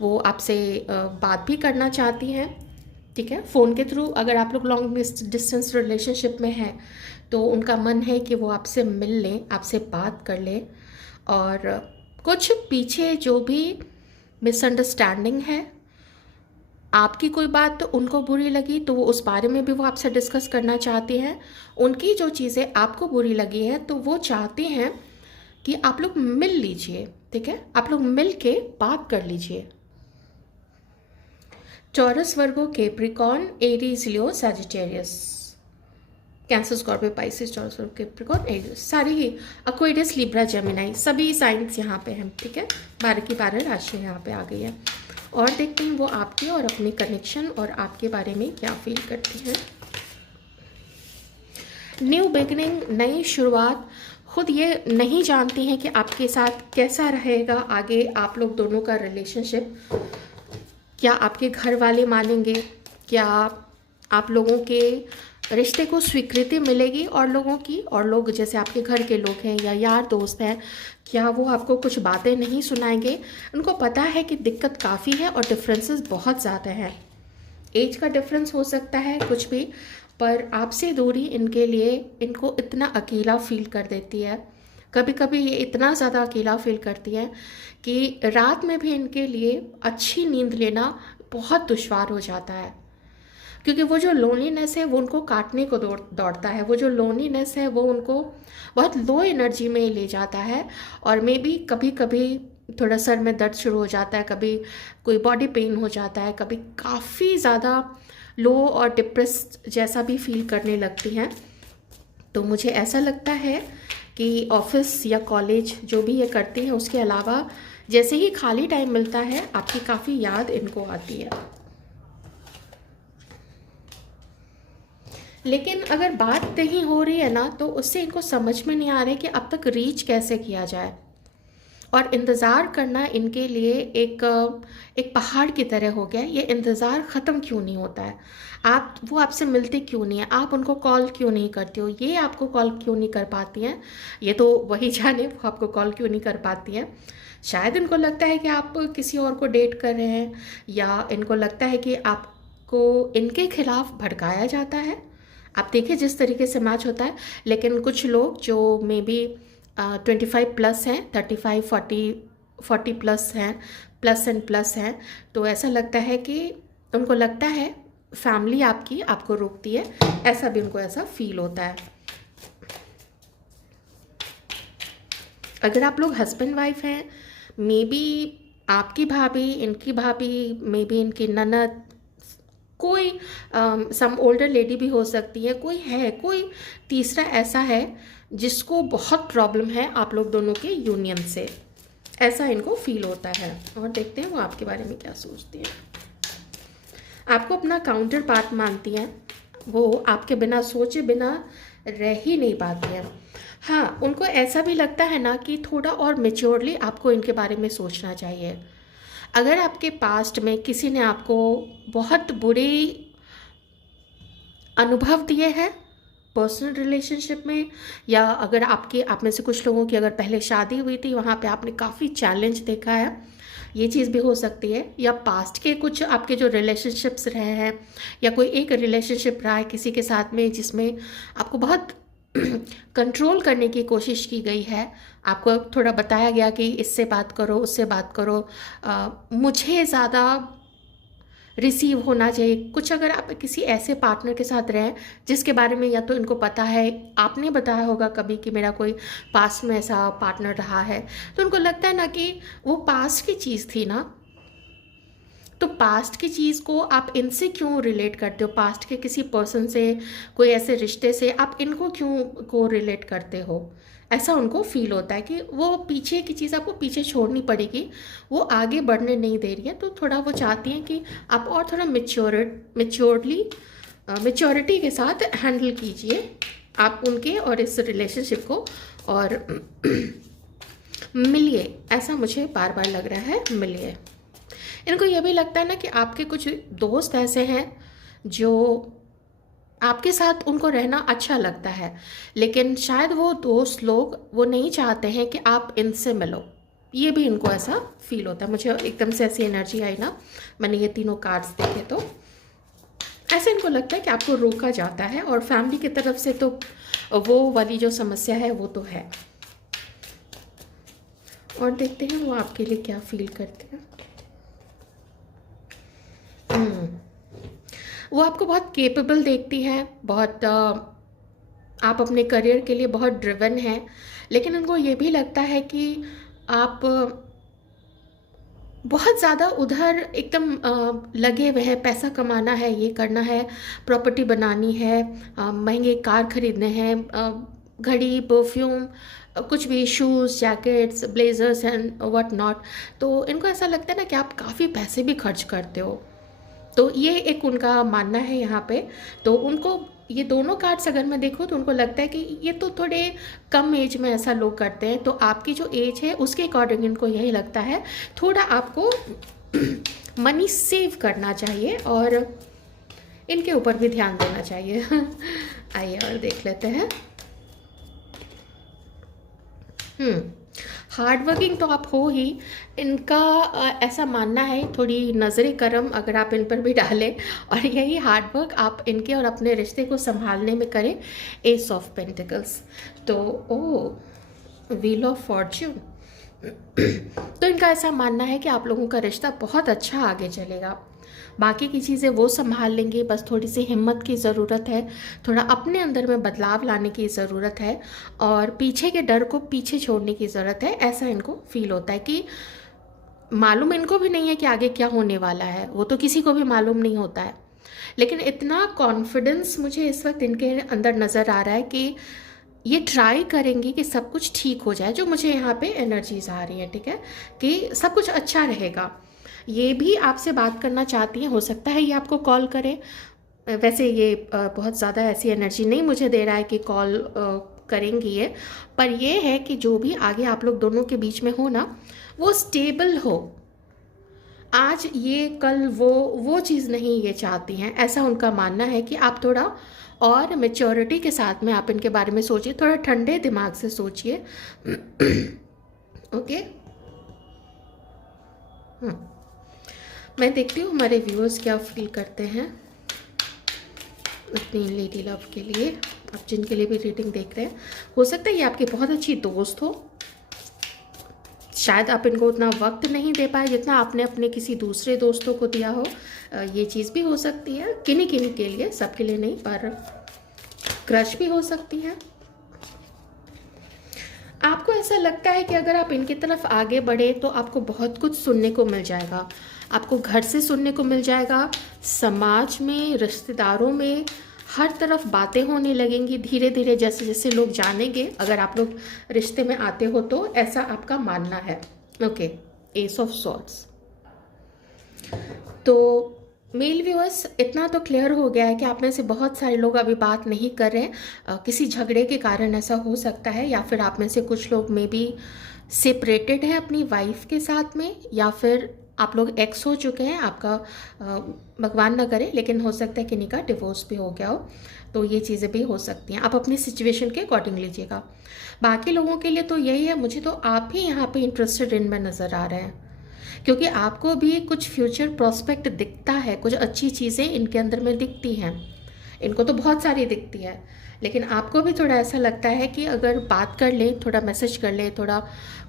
वो आपसे बात भी करना चाहती हैं, ठीक है, फ़ोन के थ्रू। अगर आप लोग लॉन्ग डिस्टेंस रिलेशनशिप में हैं तो उनका मन है कि वो आपसे मिल लें, आपसे बात कर लें, और कुछ पीछे जो भी मिसअंडरस्टैंडिंग है, आपकी कोई बात तो उनको बुरी लगी तो वो उस बारे में भी वो आपसे डिस्कस करना चाहती हैं। उनकी जो चीज़ें आपको बुरी लगी है तो वो चाहती हैं कि आप लोग मिल लीजिए, ठीक है, आप लोग मिल के बात कर लीजिए। Taurus, Virgo, Capricorn, Aries, Leo, Sagittarius, Cancer, Scorpio, Pisces, Taurus, Virgo, Capricorn, Aries, सारी ही, एक्वेरियस, लिब्रा, जेमिनी, सभी साइंस यहाँ पे हैं, ठीक है, 12 की 12 राशि यहाँ पे आ गई है। और देखते हैं वो आपके और अपने कनेक्शन और आपके बारे में क्या फील करती हैं। न्यू बिगिनिंग, नई शुरुआत, खुद ये नहीं जानती हैं कि आपके साथ कैसा रहेगा आगे आप लोग दोनों का रिलेशनशिप। क्या आपके घर वाले मानेंगे, क्या आप लोगों के रिश्ते को स्वीकृति मिलेगी और लोगों की, और लोग जैसे आपके घर के लोग हैं या यार दोस्त हैं, क्या वो आपको कुछ बातें नहीं सुनाएंगे। उनको पता है कि दिक्कत काफ़ी है और डिफरेंसेस बहुत ज़्यादा हैं, एज का डिफरेंस हो सकता है कुछ भी, पर आपसे दूरी इनके लिए, इनको इतना अकेला फील कर देती है। कभी कभी ये इतना ज़्यादा अकेला फील करती है कि रात में भी इनके लिए अच्छी नींद लेना बहुत दुश्वार हो जाता है, क्योंकि वो जो लोनलीनेस है वो उनको काटने को दौड़ता है। वो जो लोनलीनेस है वो उनको बहुत लो एनर्जी में ले जाता है, और मे बी कभी कभी थोड़ा सर में दर्द शुरू हो जाता है, कभी कोई बॉडी पेन हो जाता है, कभी काफ़ी ज़्यादा लो और डिप्रेस्ड जैसा भी फील करने लगती हैं। तो मुझे ऐसा लगता है कि ऑफिस या कॉलेज जो भी ये करती हैं उसके अलावा जैसे ही खाली टाइम मिलता है आपकी काफ़ी याद इनको आती है। लेकिन अगर बात नहीं हो रही है ना, तो उससे इनको समझ में नहीं आ रहा है कि अब तक रीच कैसे किया जाए, और इंतज़ार करना इनके लिए एक पहाड़ की तरह हो गया है। ये इंतज़ार ख़त्म क्यों नहीं होता है, वो आपसे मिलते क्यों नहीं है, आप उनको कॉल क्यों नहीं करते हो, ये आपको कॉल क्यों नहीं कर पाती हैं, ये तो वही जाने वो आपको कॉल क्यों नहीं कर पाती हैं। शायद इनको लगता है कि आप किसी और को डेट कर रहे हैं, या इनको लगता है कि आपको इनके खिलाफ भड़काया जाता है। आप देखिए जिस तरीके से मैच होता है। लेकिन कुछ लोग जो मे बी 25 प्लस हैं, 35, 40 प्लस हैं, प्लस एंड प्लस हैं, तो ऐसा लगता है कि उनको लगता है फैमिली आपकी आपको रोकती है, ऐसा भी उनको ऐसा फील होता है। अगर आप लोग हस्बैंड वाइफ हैं, मे बी आपकी भाभी, इनकी भाभी, मे बी इनकी ननद, कोई सम ओल्डर लेडी भी हो सकती है, कोई है, कोई तीसरा ऐसा है जिसको बहुत प्रॉब्लम है आप लोग दोनों के यूनियन से, ऐसा इनको फील होता है। और देखते हैं वो आपके बारे में क्या सोचती हैं। आपको अपना काउंटर पार्ट मानती हैं, वो आपके बिना सोचे बिना रह ही नहीं पाती हैं। हाँ, उनको ऐसा भी लगता है ना कि थोड़ा और मेच्योरली आपको इनके बारे में सोचना चाहिए। अगर आपके पास्ट में किसी ने आपको बहुत बुरे अनुभव दिए हैं पर्सनल रिलेशनशिप में, या अगर आप में से कुछ लोगों की अगर पहले शादी हुई थी, वहाँ पे आपने काफ़ी चैलेंज देखा है, ये चीज़ भी हो सकती है। या पास्ट के कुछ आपके जो रिलेशनशिप्स रहे हैं, या कोई एक रिलेशनशिप रहा है किसी के साथ में जिसमें आपको बहुत कंट्रोल करने की कोशिश की गई है, आपको थोड़ा बताया गया कि इससे बात करो, उससे बात करो, मुझे ज़्यादा रिसीव होना चाहिए कुछ। अगर आप किसी ऐसे पार्टनर के साथ रहें जिसके बारे में या तो इनको पता है, आपने बताया होगा कभी कि मेरा कोई पास्ट में ऐसा पार्टनर रहा है, तो उनको लगता है ना कि वो पास्ट की चीज़ थी ना, तो पास्ट की चीज़ को आप इनसे क्यों रिलेट करते हो, पास्ट के किसी पर्सन से, कोई ऐसे रिश्ते से आप इनको क्यों को रिलेट करते हो, ऐसा उनको फील होता है कि वो पीछे की चीज़ आपको पीछे छोड़नी पड़ेगी, वो आगे बढ़ने नहीं दे रही है। तो थोड़ा वो चाहती हैं कि आप और थोड़ा मेच्योरिटी के साथ हैंडल कीजिए आप उनके और इस रिलेशनशिप को, और मिलिए, ऐसा मुझे बार बार लग रहा है, मिलिए। इनको ये भी लगता है ना कि आपके कुछ दोस्त ऐसे हैं जो आपके साथ उनको रहना अच्छा लगता है, लेकिन शायद वो दोस्त लोग वो नहीं चाहते हैं कि आप इनसे मिलो, ये भी इनको ऐसा फील होता है। मुझे एकदम से ऐसी एनर्जी आई ना, मैंने ये तीनों कार्ड्स देखे तो ऐसे इनको लगता है कि आपको रोका जाता है, और फैमिली की तरफ से तो वो वाली जो समस्या है वो तो है। और देखते हैं वो आपके लिए क्या फील करते हैं। वो आपको बहुत केपेबल देखती हैं, बहुत आप अपने करियर के लिए बहुत ड्रिवन हैं, लेकिन उनको ये भी लगता है कि आप बहुत ज़्यादा उधर एकदम लगे हुए हैं, पैसा कमाना है, ये करना है, प्रॉपर्टी बनानी है, महंगे कार खरीदने हैं, घड़ी, परफ्यूम, कुछ भी, shoes, jackets, blazers and what not. तो इनको ऐसा लगता है ना कि आप काफ़ी पैसे भी खर्च करते हो, तो ये एक उनका मानना है यहाँ पे। तो उनको ये दोनों कार्ड्स अगर मैं देखूँ तो उनको लगता है कि ये तो थोड़े कम एज में ऐसा लोग करते हैं, तो आपकी जो एज है उसके अकॉर्डिंग इनको यही लगता है थोड़ा आपको मनी सेव करना चाहिए और इनके ऊपर भी ध्यान देना चाहिए। आइए और देख लेते हैं। हार्ड वर्किंग तो आप हो ही, इनका ऐसा मानना है थोड़ी नज़रें करम अगर आप इन पर भी डालें, और यही हार्ड वर्क आप इनके और अपने रिश्ते को संभालने में करें। एस ऑफ पेंटिकल्स, तो व्हील ऑफ फॉर्च्यून। तो इनका ऐसा मानना है कि आप लोगों का रिश्ता बहुत अच्छा आगे चलेगा, बाकी की चीज़ें वो संभाल लेंगे, बस थोड़ी सी हिम्मत की ज़रूरत है, थोड़ा अपने अंदर में बदलाव लाने की ज़रूरत है, और पीछे के डर को पीछे छोड़ने की ज़रूरत है। ऐसा इनको फील होता है कि मालूम इनको भी नहीं है कि आगे क्या होने वाला है, वो तो किसी को भी मालूम नहीं होता है, लेकिन इतना कॉन्फिडेंस मुझे इस वक्त इनके अंदर नज़र आ रहा है कि ये ट्राई करेंगी कि सब कुछ ठीक हो जाए। जो मुझे यहाँ पे एनर्जीज आ रही है, ठीक है, कि सब कुछ अच्छा रहेगा। ये भी आपसे बात करना चाहती हैं, हो सकता है ये आपको कॉल करें। वैसे ये बहुत ज़्यादा ऐसी एनर्जी नहीं मुझे दे रहा है कि कॉल करेंगी ये, पर ये है कि जो भी आगे आप लोग दोनों के बीच में हो ना, वो स्टेबल हो। आज ये कल वो चीज़ नहीं ये चाहती हैं, ऐसा उनका मानना है कि आप थोड़ा और मेच्योरिटी के साथ में आप इनके बारे में सोचिए, थोड़ा ठंडे दिमाग से सोचिए। ओके, मैं देखती हूँ हमारे व्यूअर्स क्या फील करते हैं अपनी लेडी लव के लिए। आप जिनके लिए भी रीडिंग देख रहे हैं, हो सकता है ये आपकी बहुत अच्छी दोस्त हो, शायद आप इनको उतना वक्त नहीं दे पाए जितना आपने अपने किसी दूसरे दोस्तों को दिया हो। ये चीज़ भी हो सकती है किन्हीं किन्हीं के लिए, सबके लिए नहीं, पर क्रश भी हो सकती है। आपको ऐसा लगता है कि अगर आप इनकी तरफ आगे बढ़े तो आपको बहुत कुछ सुनने को मिल जाएगा। आपको घर से सुनने को मिल जाएगा, समाज में, रिश्तेदारों में, हर तरफ बातें होने लगेंगी धीरे धीरे, जैसे जैसे लोग जानेंगे। अगर आप लोग रिश्ते में आते हो तो ऐसा आपका मानना है। Okay, S of swords. तो मेल व्यूअर्स, इतना तो क्लियर हो गया है कि आप में से बहुत सारे लोग अभी बात नहीं कर रहे हैं। किसी झगड़े के कारण ऐसा हो सकता है, या फिर आप में से कुछ लोग मे बी सेपरेटेड है अपनी वाइफ के साथ में, या फिर आप लोग एक्स हो चुके हैं। आपका भगवान ना करे, लेकिन हो सकता है किन्हीं का डिवोर्स भी हो गया हो, तो ये चीज़ें भी हो सकती हैं। आप अपनी सिचुएशन के अकॉर्डिंग लीजिएगा। बाकी लोगों के लिए तो यही है, मुझे तो आप ही यहाँ पे इंटरेस्टेड इन में नज़र आ रहे हैं, क्योंकि आपको भी कुछ फ्यूचर प्रोस्पेक्ट दिखता है, कुछ अच्छी चीज़ें इनके अंदर में दिखती हैं। इनको तो बहुत सारी दिखती है, लेकिन आपको भी थोड़ा ऐसा लगता है कि अगर बात कर ले, थोड़ा मैसेज कर ले, थोड़ा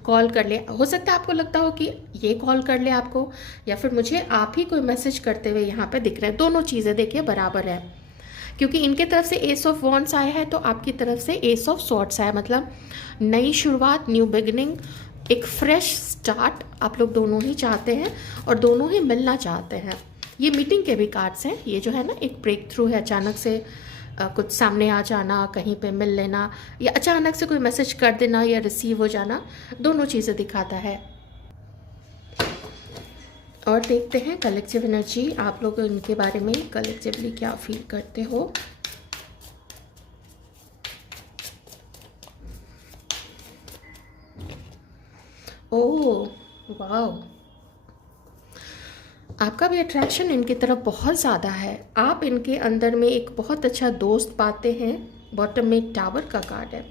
कॉल कर ले। हो सकता है आपको लगता हो कि ये कॉल कर ले आपको, या फिर मुझे आप ही कोई मैसेज करते हुए यहाँ पे दिख रहे हैं। दोनों चीज़ें देखिए बराबर है, क्योंकि इनके तरफ से एस ऑफ वॉन्ड्स आया है तो आपकी तरफ से एस ऑफ सॉर्ड्स आया, मतलब नई शुरुआत, न्यू बिगिनिंग, एक फ्रेश स्टार्ट आप लोग दोनों ही चाहते हैं और दोनों ही मिलना चाहते हैं। ये मीटिंग के भी कार्ड्स हैं। ये जो है ना, एक ब्रेक थ्रू है, अचानक से कुछ सामने आ जाना, कहीं पे मिल लेना, या अचानक से कोई मैसेज कर देना या रिसीव हो जाना, दोनों चीज़ें दिखाता है। और देखते हैं कलेक्टिव एनर्जी, आप लोग इनके बारे में कलेक्टिवली क्या फील करते हो। ओह वाह, आपका भी अट्रैक्शन इनकी तरफ बहुत ज़्यादा है। आप इनके अंदर में एक बहुत अच्छा दोस्त पाते हैं। बॉटम में एक टावर का कार्ड है।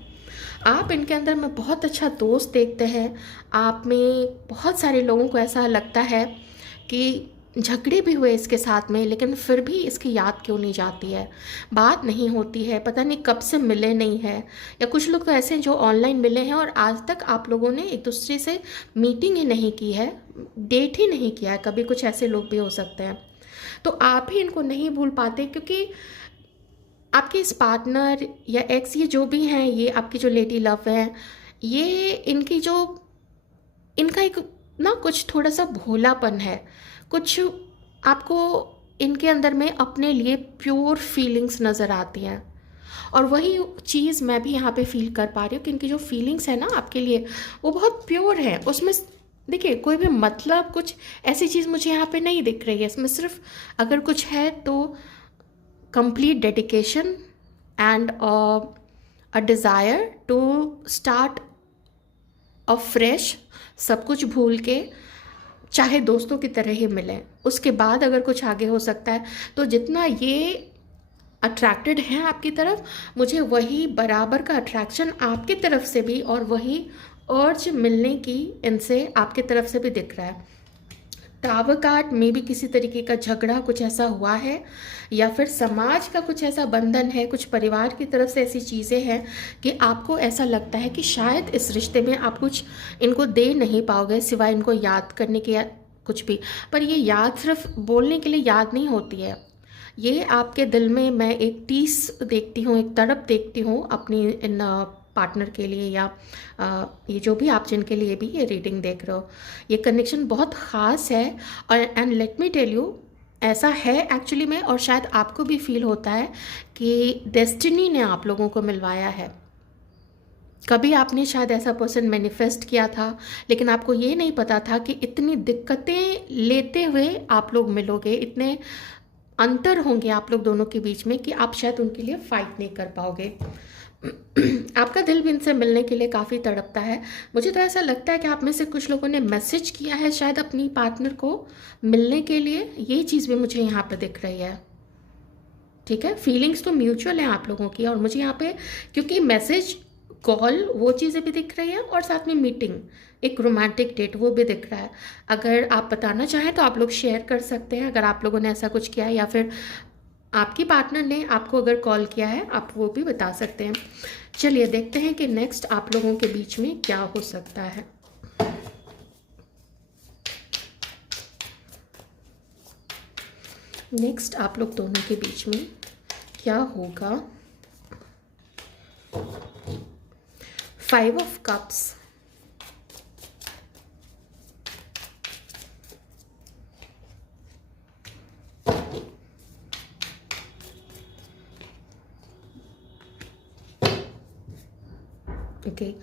आप इनके अंदर में बहुत अच्छा दोस्त देखते हैं। आप में बहुत सारे लोगों को ऐसा लगता है कि झगड़े भी हुए इसके साथ में, लेकिन फिर भी इसकी याद क्यों नहीं जाती है, बात नहीं होती है, पता नहीं कब से मिले नहीं है। या कुछ लोग तो ऐसे हैं जो ऑनलाइन मिले हैं और आज तक आप लोगों ने एक दूसरे से मीटिंग ही नहीं की है, डेट ही नहीं किया है कभी। कुछ ऐसे लोग भी हो सकते हैं। तो आप ही इनको नहीं भूल पाते, क्योंकि आपके इस पार्टनर या एक्स, ये जो भी हैं, ये आपकी जो लेडी लव है, ये इनकी जो, इनका एक ना कुछ थोड़ा सा भोलापन है, कुछ आपको इनके अंदर में अपने लिए प्योर फीलिंग्स नज़र आती हैं। और वही चीज़ मैं भी यहाँ पे फील कर पा रही हूँ कि इनकी जो फीलिंग्स है ना आपके लिए, वो बहुत प्योर है। उसमें देखिए कोई भी मतलब, कुछ ऐसी चीज़ मुझे यहाँ पे नहीं दिख रही है। इसमें सिर्फ अगर कुछ है तो complete dedication and a desire to start a fresh, सब कुछ भूल के, चाहे दोस्तों की तरह ही मिलें। उसके बाद अगर कुछ आगे हो सकता है, तो जितना ये अट्रैक्टेड हैं आपकी तरफ, मुझे वही बराबर का अट्रैक्शन आपकी तरफ से भी, और वही अर्ज मिलने की इनसे आपकी तरफ से भी दिख रहा है। टावर कार्ड में भी किसी तरीके का झगड़ा कुछ ऐसा हुआ है, या फिर समाज का कुछ ऐसा बंधन है, कुछ परिवार की तरफ से ऐसी चीज़ें हैं कि आपको ऐसा लगता है कि शायद इस रिश्ते में आप कुछ इनको दे नहीं पाओगे सिवाय इनको याद करने के या कुछ भी। पर ये याद सिर्फ बोलने के लिए याद नहीं होती है, ये आपके दिल में मैं एक टीस देखती हूँ, एक तड़प देखती हूँ अपनी इन पार्टनर के लिए, या ये जो भी आप जिनके लिए भी ये रीडिंग देख रहे हो, ये कनेक्शन बहुत ख़ास है। और and let me tell you, ऐसा है एक्चुअली में, और शायद आपको भी फील होता है कि डेस्टिनी ने आप लोगों को मिलवाया है। कभी आपने शायद ऐसा पर्सन मैनिफेस्ट किया था, लेकिन आपको ये नहीं पता था कि इतनी दिक्कतें लेते हुए आप लोग मिलोगे, इतने अंतर होंगे आप लोग दोनों के बीच में कि आप शायद उनके लिए फाइट नहीं कर पाओगे। आपका दिल भी इनसे मिलने के लिए काफ़ी तड़पता है। मुझे तो ऐसा लगता है कि आप में से कुछ लोगों ने मैसेज किया है शायद अपनी पार्टनर को मिलने के लिए, ये चीज़ भी मुझे यहाँ पर दिख रही है। ठीक है, फीलिंग्स तो म्यूचुअल हैं आप लोगों की, और मुझे यहाँ पे क्योंकि मैसेज, कॉल, वो चीज़ें भी दिख रही हैं, और साथ में मीटिंग, एक रोमांटिक डेट, वो भी दिख रहा है। अगर आप बताना चाहें तो आप लोग शेयर कर सकते हैं, अगर आप लोगों ने ऐसा कुछ किया है, या फिर आपकी पार्टनर ने आपको अगर कॉल किया है, आप वो भी बता सकते हैं। चलिए देखते हैं कि नेक्स्ट आप लोगों के बीच में क्या हो सकता है। नेक्स्ट आप लोग दोनों के बीच में क्या होगा। 5 of cups, ओके।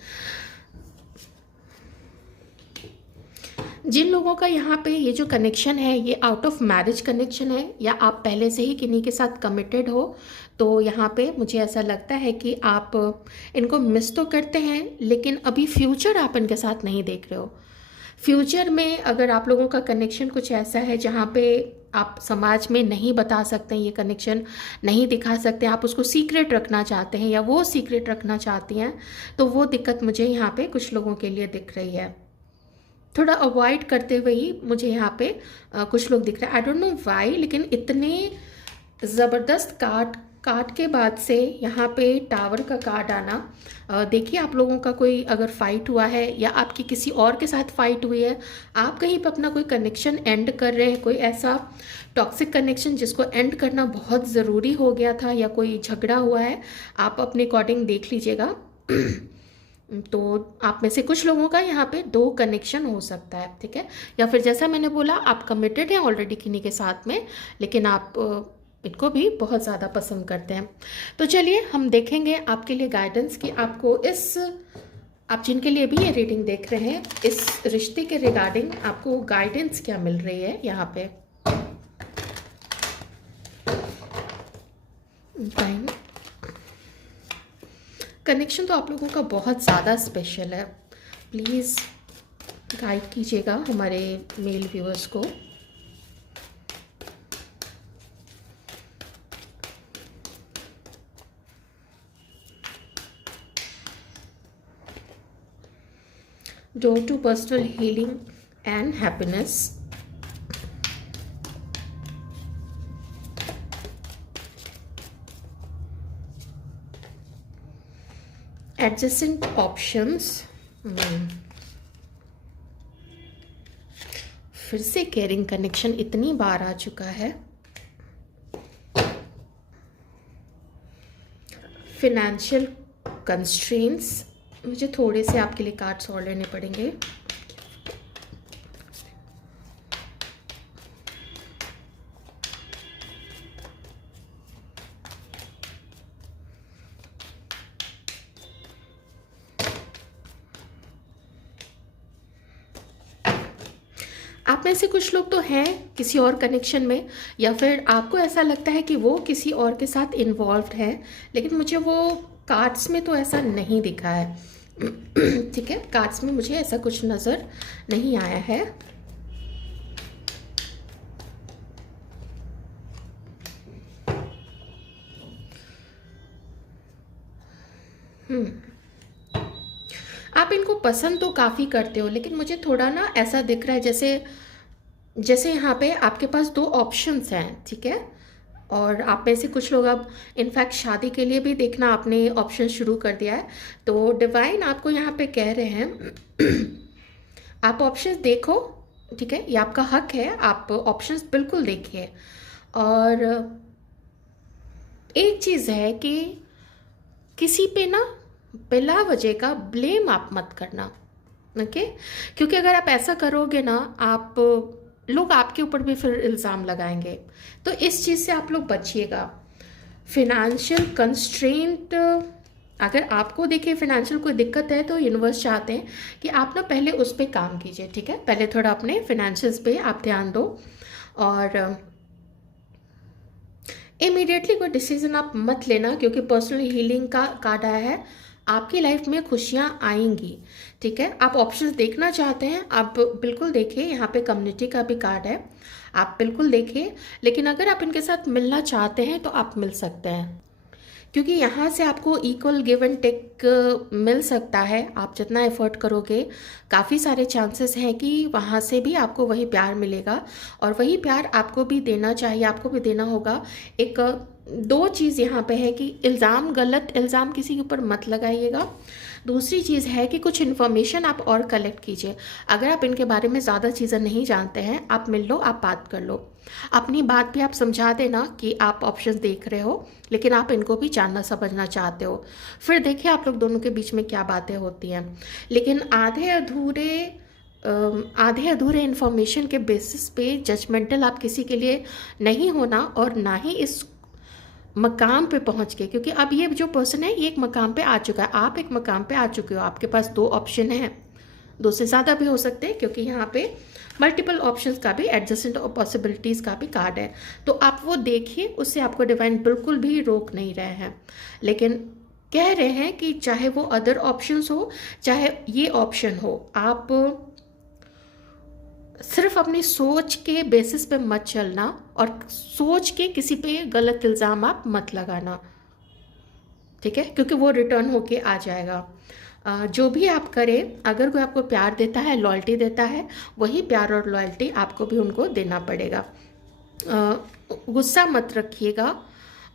जिन लोगों का यहाँ पे ये जो कनेक्शन है ये आउट ऑफ मैरिज कनेक्शन है, या आप पहले से ही किन्हीं के साथ कमिटेड हो, तो यहाँ पे मुझे ऐसा लगता है कि आप इनको मिस तो करते हैं, लेकिन अभी फ्यूचर आप इनके साथ नहीं देख रहे हो। फ्यूचर में अगर आप लोगों का कनेक्शन कुछ ऐसा है जहाँ पे आप समाज में नहीं बता सकते हैं, ये कनेक्शन नहीं दिखा सकते, आप उसको सीक्रेट रखना चाहते हैं या वो सीक्रेट रखना चाहती हैं, तो वो दिक्कत मुझे यहाँ पे कुछ लोगों के लिए दिख रही है। थोड़ा अवॉइड करते हुए ही मुझे यहाँ पे कुछ लोग दिख रहे हैं। आई डोंट नो व्हाई, लेकिन इतने ज़बरदस्त कार्ड के बाद से यहाँ पे टावर का कार्ड आना, देखिए आप लोगों का कोई अगर फाइट हुआ है या आपकी किसी और के साथ फाइट हुई है, आप कहीं पर अपना कोई कनेक्शन एंड कर रहे हैं, कोई ऐसा टॉक्सिक कनेक्शन जिसको एंड करना बहुत ज़रूरी हो गया था, या कोई झगड़ा हुआ है, आप अपने अकॉर्डिंग देख लीजिएगा। तो आप में से कुछ लोगों का यहाँ पे 2 कनेक्शन हो सकता है, ठीक है। या फिर जैसा मैंने बोला, आप कमिटेड हैं ऑलरेडी किन्हीं के साथ में, लेकिन आप इनको भी बहुत ज़्यादा पसंद करते हैं। तो चलिए हम देखेंगे आपके लिए गाइडेंस कि आपको आप जिनके लिए भी ये रीडिंग देख रहे हैं, इस रिश्ते के रिगार्डिंग आपको गाइडेंस क्या मिल रही है यहाँ पे। टाइम कनेक्शन तो आप लोगों का बहुत ज़्यादा स्पेशल है, प्लीज़ गाइड कीजिएगा हमारे मेल व्यूअर्स को। Door to personal healing and happiness, adjacent options, फिर से केयरिंग कनेक्शन इतनी बार आ चुका है, फिनेंशियल कंस्ट्रेंट्स, मुझे थोड़े से आपके लिए कार्ड्स और लेने पड़ेंगे। आप में से कुछ लोग तो हैं किसी और कनेक्शन में, या फिर आपको ऐसा लगता है कि वो किसी और के साथ इन्वॉल्व्ड है, लेकिन मुझे वो कार्ड्स में तो ऐसा नहीं दिखा है। ठीक है, कार्ड्स में मुझे ऐसा कुछ नज़र नहीं आया है। आप इनको पसंद तो काफ़ी करते हो, लेकिन मुझे थोड़ा ना ऐसा दिख रहा है जैसे यहाँ पे आपके पास 2 ऑप्शंस हैं, ठीक है। और आप में से कुछ लोग अब इनफैक्ट शादी के लिए भी देखना आपने ऑप्शन शुरू कर दिया है। तो डिवाइन आपको यहाँ पे कह रहे हैं आप ऑप्शंस देखो, ठीक है, ये आपका हक है, आप ऑप्शंस बिल्कुल देखिए। और एक चीज़ है कि किसी पे ना बिला वजह का ब्लेम आप मत करना, ओके। क्योंकि अगर आप ऐसा करोगे ना, लोग आपके ऊपर भी फिर इल्ज़ाम लगाएंगे, तो इस चीज़ से आप लोग बचिएगा। फिनेंशियल कंस्ट्रेंट, अगर आपको देखिए फिनेंशियल कोई दिक्कत है, तो यूनिवर्स चाहते हैं कि आप ना पहले उस पर काम कीजिए, ठीक है। पहले थोड़ा अपने फिनेंशियल्स पे आप ध्यान दो, और इमीडिएटली कोई डिसीजन आप मत लेना, क्योंकि पर्सनल हीलिंग का कार्ड आया है। आपकी लाइफ में खुशियाँ आएंगी, ठीक है। आप ऑप्शंस देखना चाहते हैं, आप बिल्कुल देखिए, यहाँ पे कम्युनिटी का भी कार्ड है, आप बिल्कुल देखिए। लेकिन अगर आप इनके साथ मिलना चाहते हैं तो आप मिल सकते हैं, क्योंकि यहाँ से आपको इक्वल गिव एंड टेक मिल सकता है। आप जितना एफर्ट करोगे, काफ़ी सारे चांसेस हैं कि वहाँ से भी आपको वही प्यार मिलेगा, और वही प्यार आपको भी देना चाहिए, आपको भी देना होगा। एक 2 चीज़ यहाँ पे है कि गलत इल्ज़ाम किसी के ऊपर मत लगाइएगा। दूसरी चीज़ है कि कुछ इन्फॉर्मेशन आप और कलेक्ट कीजिए। अगर आप इनके बारे में ज़्यादा चीज़ें नहीं जानते हैं, आप मिल लो, आप बात कर लो, अपनी बात भी आप समझा देना कि आप ऑप्शंस देख रहे हो लेकिन आप इनको भी जानना समझना चाहते हो। फिर देखिए आप लोग दोनों के बीच में क्या बातें होती हैं। लेकिन आधे अधूरे इन्फॉर्मेशन के बेसिस पे जजमेंटल आप किसी के लिए नहीं होना, और ना ही इस मकाम पे पहुंच के, क्योंकि अब ये जो पर्सन है ये एक मकाम पे आ चुका है, आप एक मकाम पे आ चुके हो, आपके पास दो ऑप्शन हैं, दो से ज़्यादा भी हो सकते हैं क्योंकि यहाँ पे मल्टीपल ऑप्शंस का भी, एडजस्टेंट और पॉसिबिलिटीज़ का भी कार्ड है। तो आप वो देखिए, उससे आपको डिवाइन बिल्कुल भी रोक नहीं रहे हैं, लेकिन कह रहे हैं कि चाहे वो अदर ऑप्शंस हो चाहे ये ऑप्शन हो, आप सिर्फ अपनी सोच के बेसिस पे मत चलना और सोच के किसी पे गलत इल्ज़ाम आप मत लगाना, ठीक है, क्योंकि वो रिटर्न होके आ जाएगा। जो भी आप करें, अगर कोई आपको प्यार देता है, लॉयल्टी देता है, वही प्यार और लॉयल्टी आपको भी उनको देना पड़ेगा। गुस्सा मत रखिएगा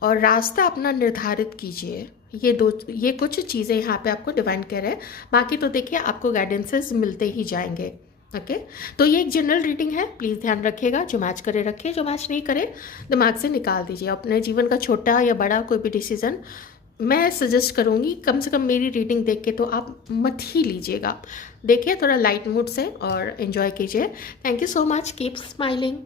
और रास्ता अपना निर्धारित कीजिए। ये कुछ चीज़ें यहाँ पे आपको डिवाइन कह रहे हैं। बाकी तो देखिए आपको गाइडेंसेस मिलते ही जाएंगे। ओके, तो ये एक जनरल रीडिंग है, प्लीज़ ध्यान रखिएगा। जो मैच करे रखिए, जो मैच नहीं करे दिमाग से निकाल दीजिए। अपने जीवन का छोटा या बड़ा कोई भी डिसीजन मैं सजेस्ट करूँगी, कम से कम मेरी रीडिंग देख के तो आप मत ही लीजिएगा। देखिए थोड़ा लाइट मूड से और एंजॉय कीजिए। Thank you so much, keep smiling.